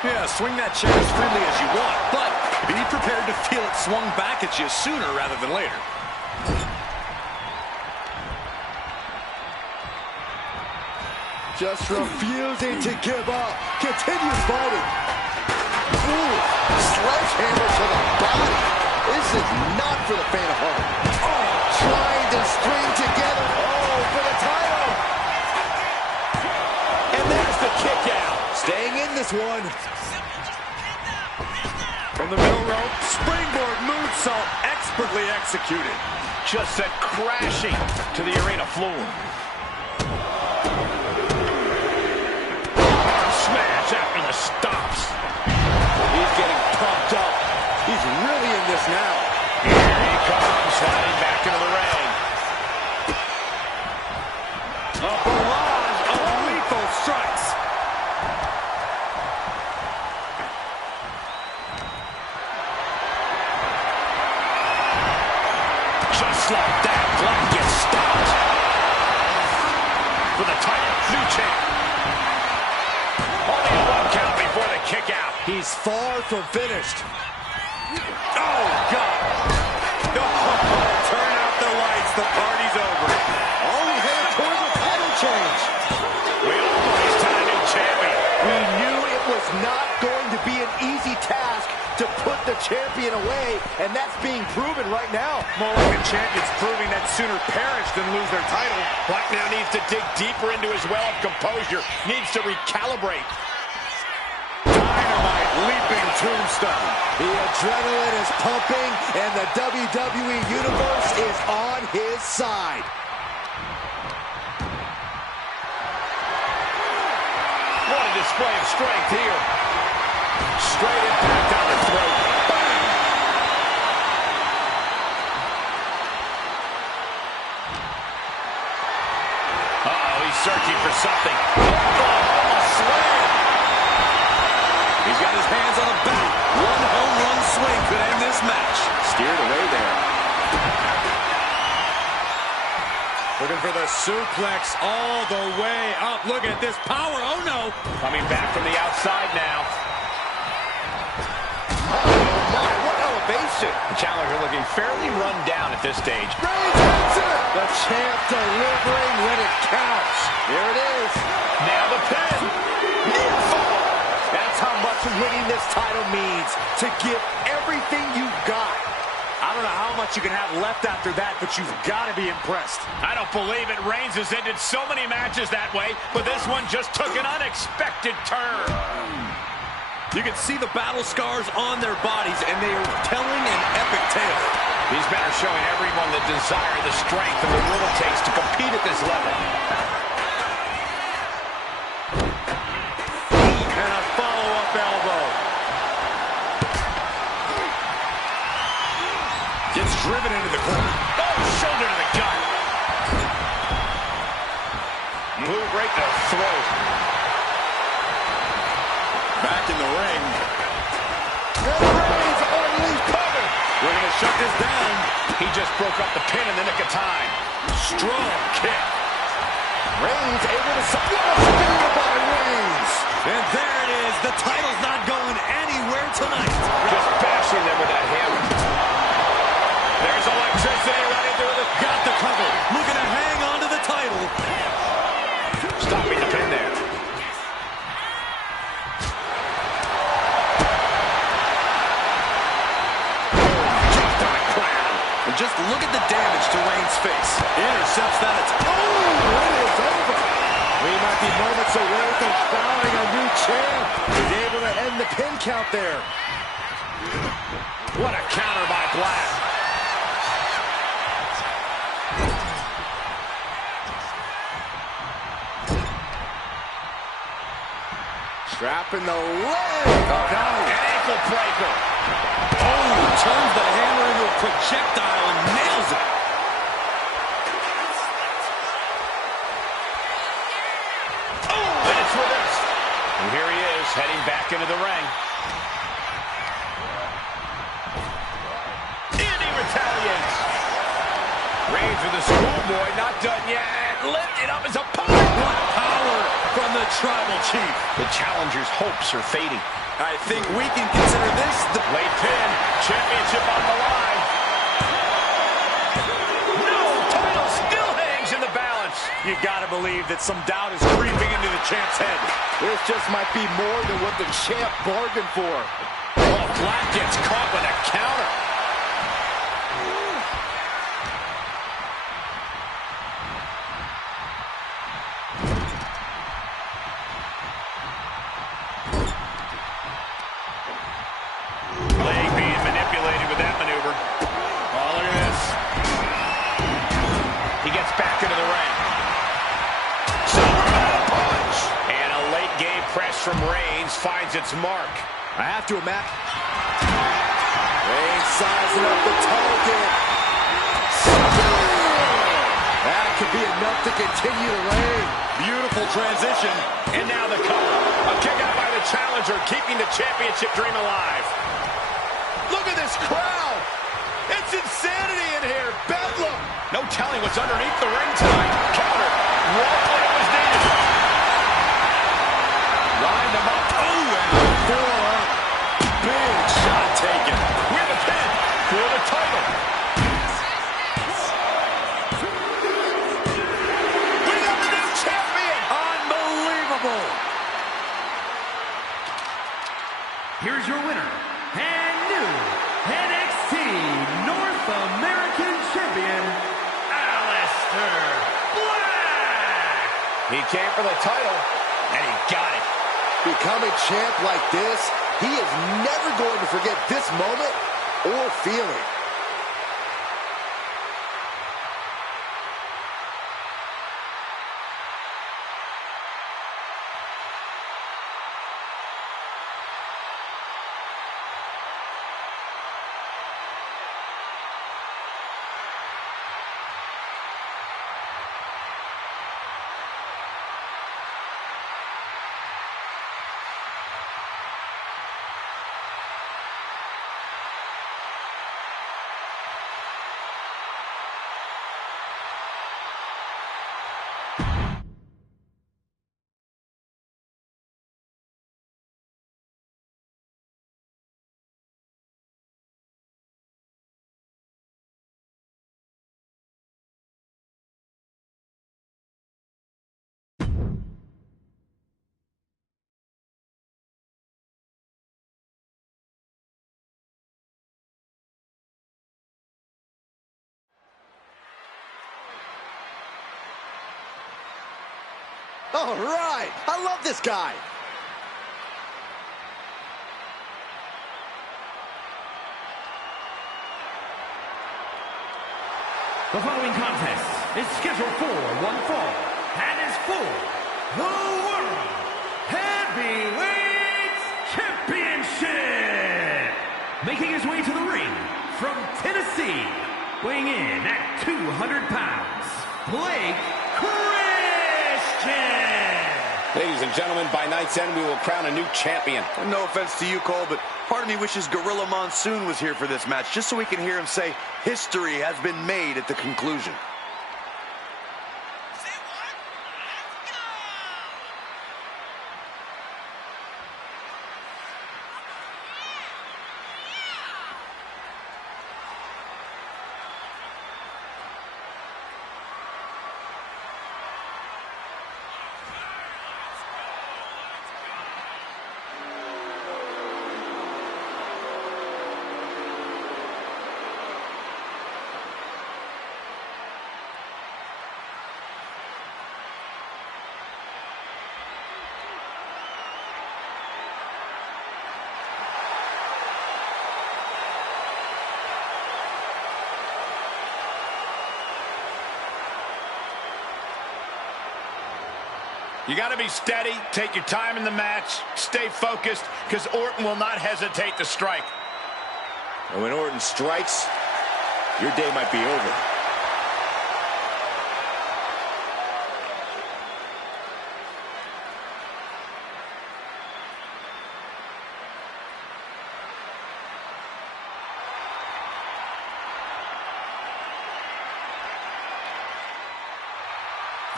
Yeah, swing that chair as freely as you want, but be prepared to feel it swung back at you sooner rather than later. Just refusing to give up. Continues fighting. Ooh, sledgehammer to the body. This is not for the faint of heart. Oh, trying to string together. Oh, for the title. And there's the kick out. Staying in this one. From the middle rope, springboard moonsault expertly executed. Just sent crashing to the arena floor. Smash after the stops. He's getting pumped up. He's really in this now. Here he comes, sliding back into the ring. A barrage of lethal strikes. Just like that, Black gets stopped. For the title, new champ. Only a 1 count before the kick out. He's far from finished. Oh, God. Oh, turn out the lights. The party's over. Only headed towards a title change. We all know he's not a new champion. We knew it was not going to be an easy task to put the champion away, and that's being proven right now. More like the champion's proving that sooner perish than lose their title. Black now needs to dig deeper into his well of composure. Needs to recalibrate. Dynamite leaping tombstone. The adrenaline is pumping, and the WWE Universe is on his side. What a display of strength here. Straight impact on the throat. Bang! Uh-oh, he's searching for something. Oh, a slam! He's got his hands on the back. One home run swing could end this match. Steered away there. Looking for the suplex all the way up. Look at this power. Oh, no. Coming back from the outside now. Oh, my, what elevation. The challenger looking fairly run down at this stage. Reigns hits it. The champ delivering when it counts. Here it is. Now the pin. Near fall. That's how much winning this title means. To give everything you've got. I don't know how much you can have left after that, but you've got to be impressed. I don't believe it. Reigns has ended so many matches that way, but this one just took an unexpected turn. You can see the battle scars on their bodies, and they are telling an epic tale. These men are showing everyone the desire, the strength, and the will it takes to compete at this level. And a follow-up elbow. Gets driven into the corner. Oh, shoulder to the gut. Move right to the throat. Back in the ring. And Reigns unleashed cover. We're going to shut this down. He just broke up the pin in the nick of time. Strong kick. Reigns able to support spear by Reigns. And there it is. The title's not going anywhere tonight. Just bashing them with that hammer. There's electricity running through the... Got the cover. Looking to hang on to the title. Stopping the pin there. Dropped on a crown. And just look at the damage to Reigns' face. Intercepts that attack. Oh, it is over. We might be moments away from crowning a new champ. He's able to end the pin count there. What a counter by Black. Trapping the leg. Oh, no. And ankle breaker. Oh, turns the hammer into a projectile and nails it. Oh, and it's reversed. And here he is, heading back into the ring. And he retaliates. Reigns with the schoolboy, not done yet. Lifting up his opponent. What power from the tribal chief. The challenger's hopes are fading. I think we can consider this the late pin. Championship on the line. No, title still hangs in the balance. You gotta believe that some doubt is creeping into the champ's head. This just might be more than what the champ bargained for. Oh, Black gets caught with a counter. Leg being manipulated with that maneuver. Oh, look at this. He gets back into the ring. Superman punch! And a late game press from Reigns finds its mark. I have to imagine. Reigns sizing up the target. That could be enough to continue the reign. Beautiful transition. And now the cover. A kick out by the challenger, keeping the championship dream alive. Look at this crowd. It's insanity in here. Bedlam. No telling what's underneath the ring tonight. Counter. Right when it was needed. Lined him up. Oh, and a forearm. Big shot taken. With a pin for the title. We got the new champion. Unbelievable. Here's your winner, and new NXT North American Champion, Aleister Black! He came for the title, and he got it. Becoming champ like this, he is never going to forget this moment or feeling. All right, I love this guy. The following contest is scheduled for one fall and is for the World Heavyweight Championship. Making his way to the ring from Tennessee, weighing in at 200 pounds, Blake Christian. Ladies and gentlemen, by night's end, we will crown a new champion. No offense to you, Cole, but part of me wishes Gorilla Monsoon was here for this match, just so we can hear him say, history has been made at the conclusion. You got to be steady, take your time in the match, stay focused, because Orton will not hesitate to strike. And when Orton strikes, your day might be over.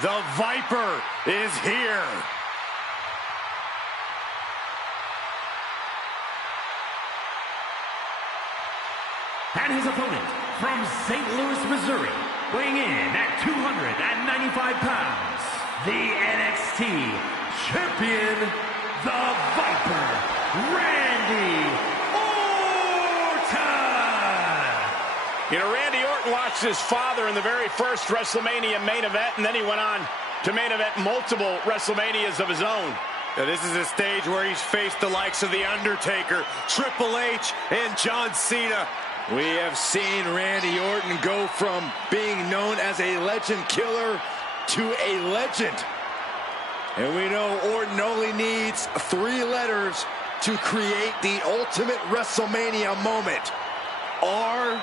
The Viper is here. And his opponent from St. Louis, Missouri, weighing in at 295 pounds, the NXT champion, the Viper, Randy Orton. You know, Randy Orton watched his father in the very first WrestleMania main event, and then he went on to main event multiple WrestleManias of his own. Now, this is a stage where he's faced the likes of The Undertaker, Triple H, and John Cena. We have seen Randy Orton go from being known as a legend killer to a legend. And we know Orton only needs 3 letters to create the ultimate WrestleMania moment. RKO.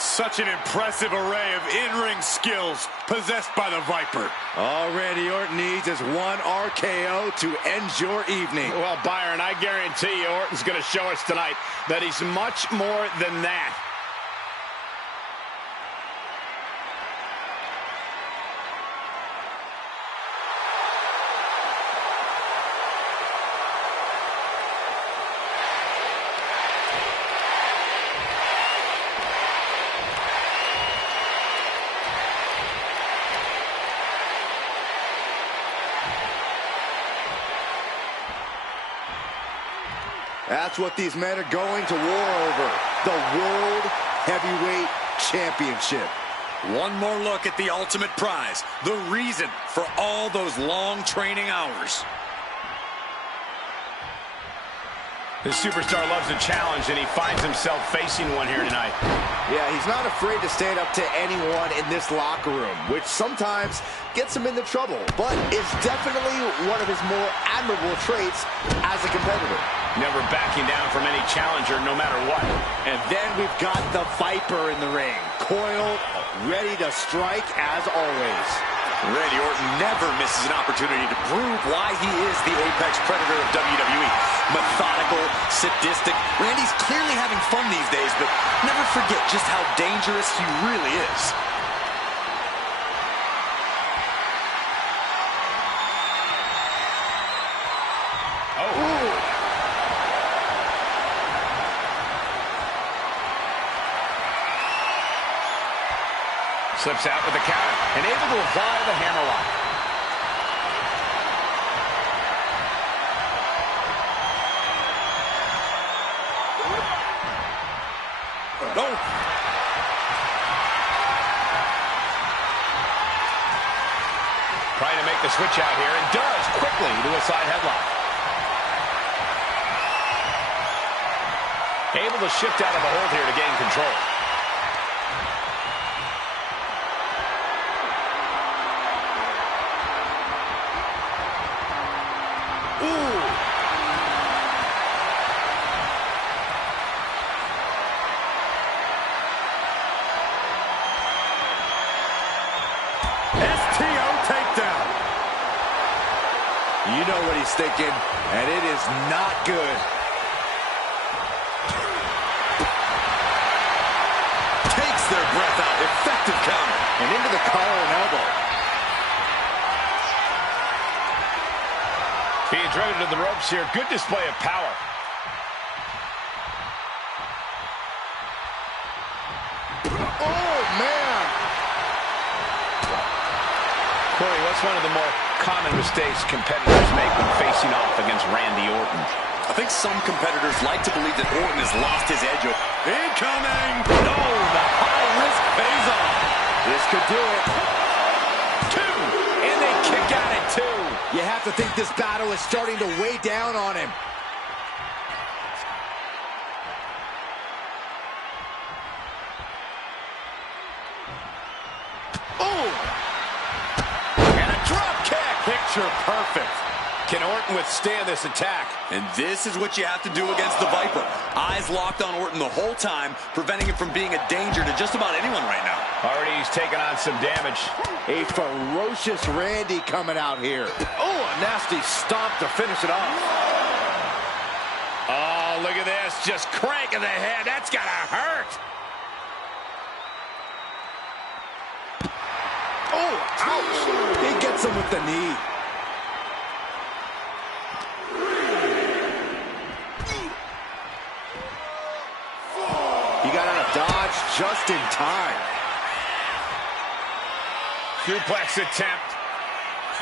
Such an impressive array of in-ring skills possessed by the Viper. All Randy Orton needs is 1 RKO to end your evening. Well, Byron, I guarantee you Orton's going to show us tonight that he's much more than that. That's what these men are going to war over. The World Heavyweight Championship. One more look at the ultimate prize. The reason for all those long training hours. The superstar loves a challenge, and he finds himself facing one here tonight. Yeah, he's not afraid to stand up to anyone in this locker room, which sometimes gets him into trouble, but is definitely one of his more admirable traits as a competitor. Never backing down from any challenger, no matter what. And then we've got the Viper in the ring, coiled, ready to strike as always. Randy Orton never misses an opportunity to prove why he is the apex predator of WWE. Methodical, sadistic. Randy's clearly having fun these days, but never forget just how dangerous he really is. Slips out with the counter and able to apply the hammerlock. No. Trying to make the switch out here, and does quickly to a side headlock. Able to shift out of the hold here to gain control. You know what he's thinking, and it is not good. Takes their breath out. Effective counter. And into the collar and elbow. Being driven to the ropes here. Good display of power. Oh, man. Corey, what's one of the more common mistakes competitors make when facing off against Randy Orton? I think some competitors like to believe that Orton has lost his edge. Incoming! No, the high risk pays off. This could do it. 2, and they kick out at 2. You have to think this battle is starting to weigh down on him. picture perfect. Can Orton withstand this attack? And this is what you have to do against the Viper. Eyes locked on Orton the whole time, preventing him from being a danger to just about anyone right now. Already he's taken on some damage. A ferocious Randy coming out here. Oh, a nasty stomp to finish it off. Oh, look at this. Just cranking the head. That's gotta hurt. Oh, ouch. He gets him with the knee. He got out of dodge just in time. Suplex attempt.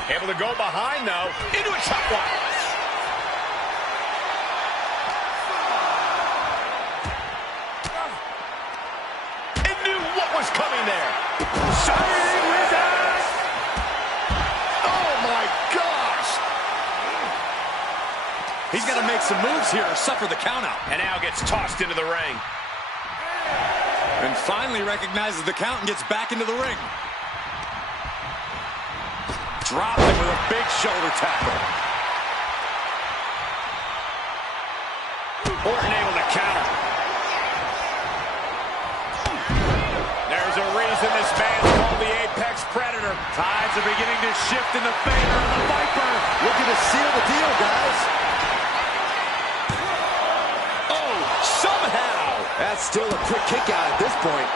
Able to go behind, though. Into a top one. And knew what was coming there. Shining with us. Oh, my gosh. He's got to make some moves here or suffer the countout. And now gets tossed into the ring. And finally recognizes the count and gets back into the ring. Dropped him with a big shoulder tackle. Orton able to counter. There's a reason this man's called the Apex Predator. Tides are beginning to shift in the favor of the Viper. Looking to seal the deal, guys. Oh, somehow. That's still a quick kick out at this point.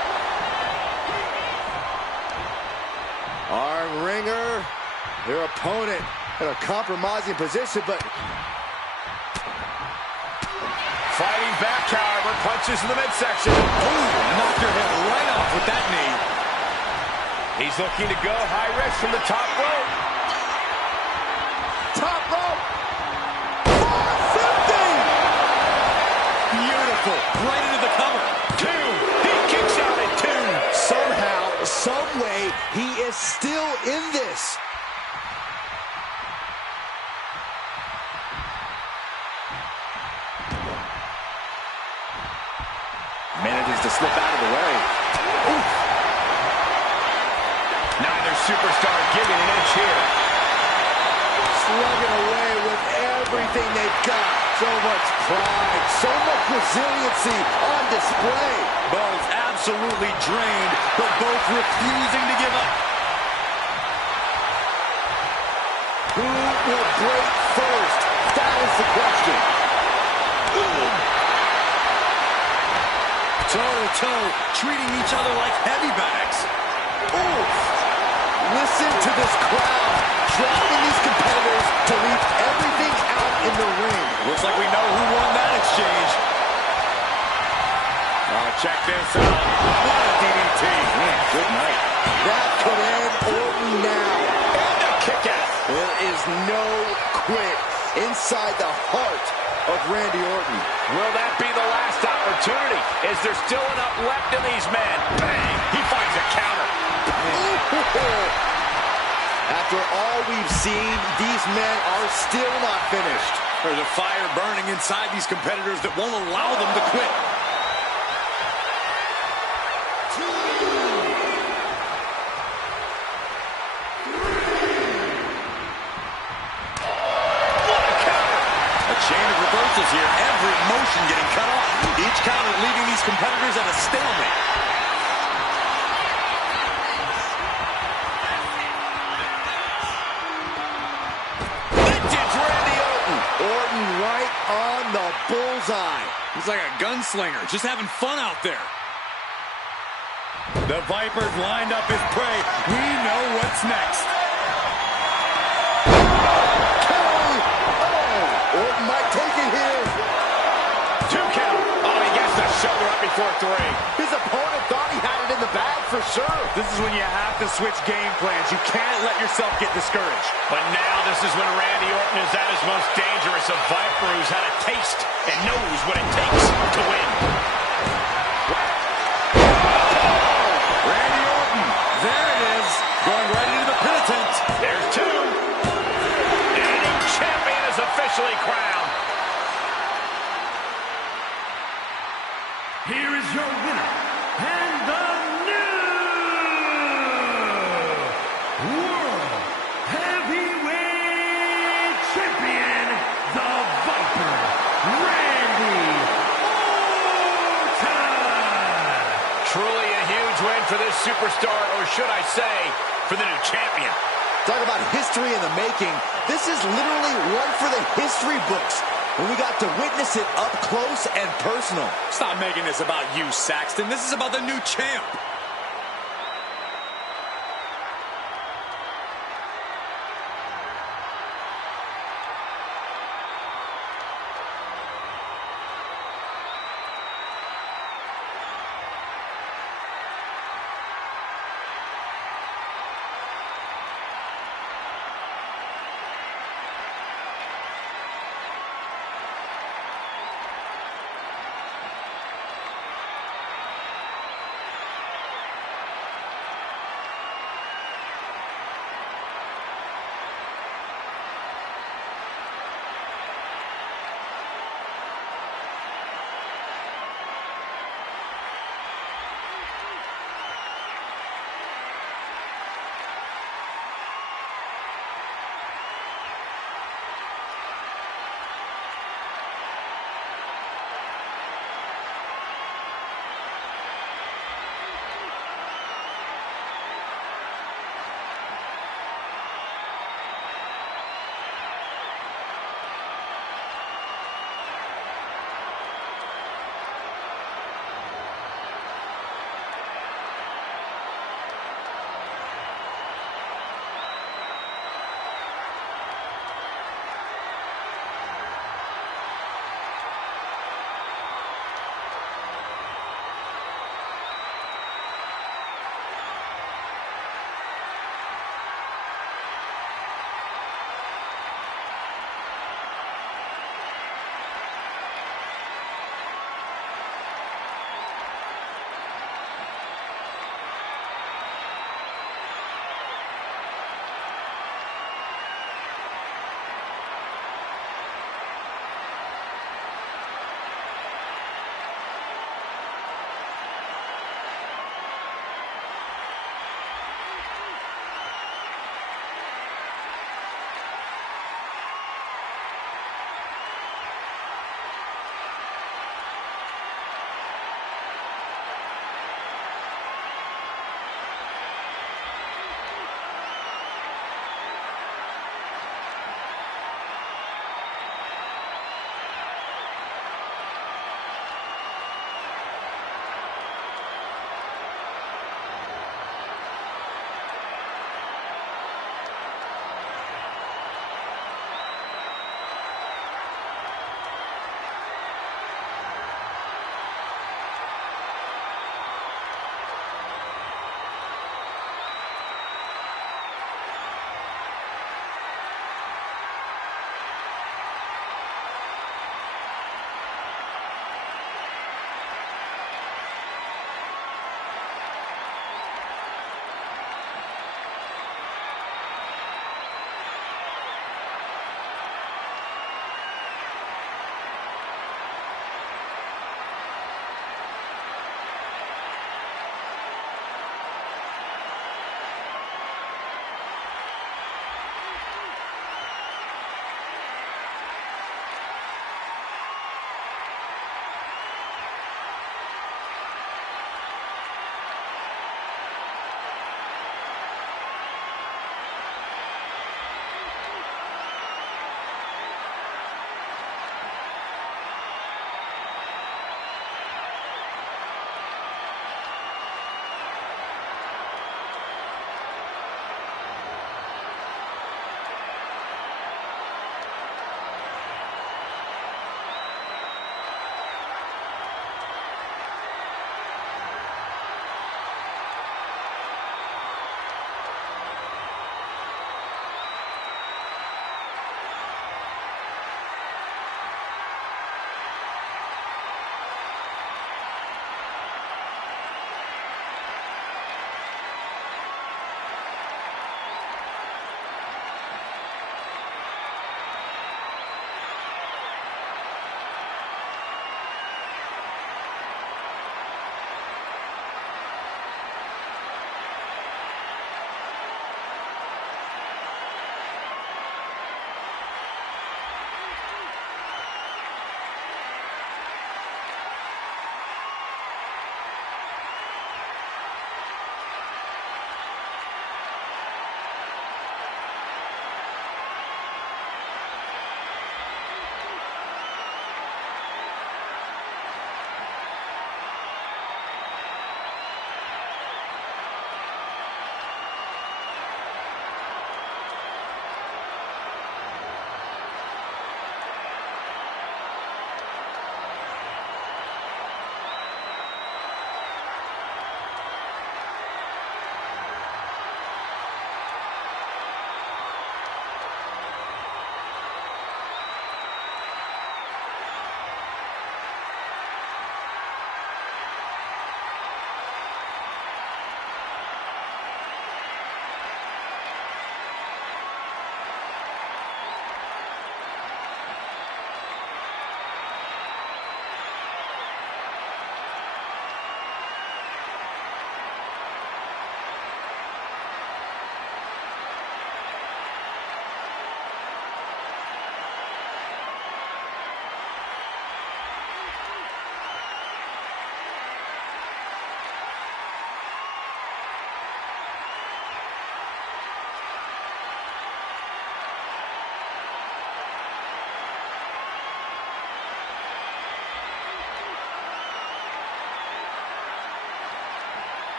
Our ringer, their opponent in a compromising position, but Fighting back, however, punches in the midsection. Oh, knocked your head right off with that knee. He's looking to go high risk from the top rope. top rope. 450. Beautiful. Right into the cover. Two. He kicks out at two. Somehow, some way, he is still in this. Manages to slip out of the way. Oof. Neither superstar giving an inch here. Slugging away with everything they've got. So much pride, so much resiliency on display. Both absolutely drained, but both refusing to give up. Who will break first? That is the question. Toe-to-toe, treating each other like heavy bags. Oof. Listen to this crowd, dropping these competitors to leave everything out in the ring. Looks like we know who won that exchange. Oh, check this out. What a DDT. Man, good night. That could end Orton now. And a kick out. There is no quit inside the heart of Randy Orton. Will that be the last opportunity? Is there still enough left in these men? Bang! He finds a counter. After all we've seen, these men are still not finished. There's a fire burning inside these competitors that won't allow them to quit. Chain of reversals here, every motion getting cut off. Each counter leaving these competitors at a stalemate. Vintage Randy Orton. Orton right on the bullseye. He's like a gunslinger, just having fun out there. The Viper's lined up his prey. We know what's next. Orton might take it here. 2 count. Oh, he gets the shoulder up before 3. His opponent thought he had it in the bag for sure. This is when you have to switch game plans. You can't let yourself get discouraged. But now this is when Randy Orton is at his most dangerous. A Viper who's had a taste and knows what it takes to win. Randy Orton, there it is, going right into the pit attempt. There's 2. And a new champion is officially crowned. Here is your winner, and the new World Heavyweight for this superstar, or should I say, for the new champion. Talk about history in the making. This is literally one for the history books, when we got to witness it up close and personal. Stop making this about you, Saxton. This is about the new champ.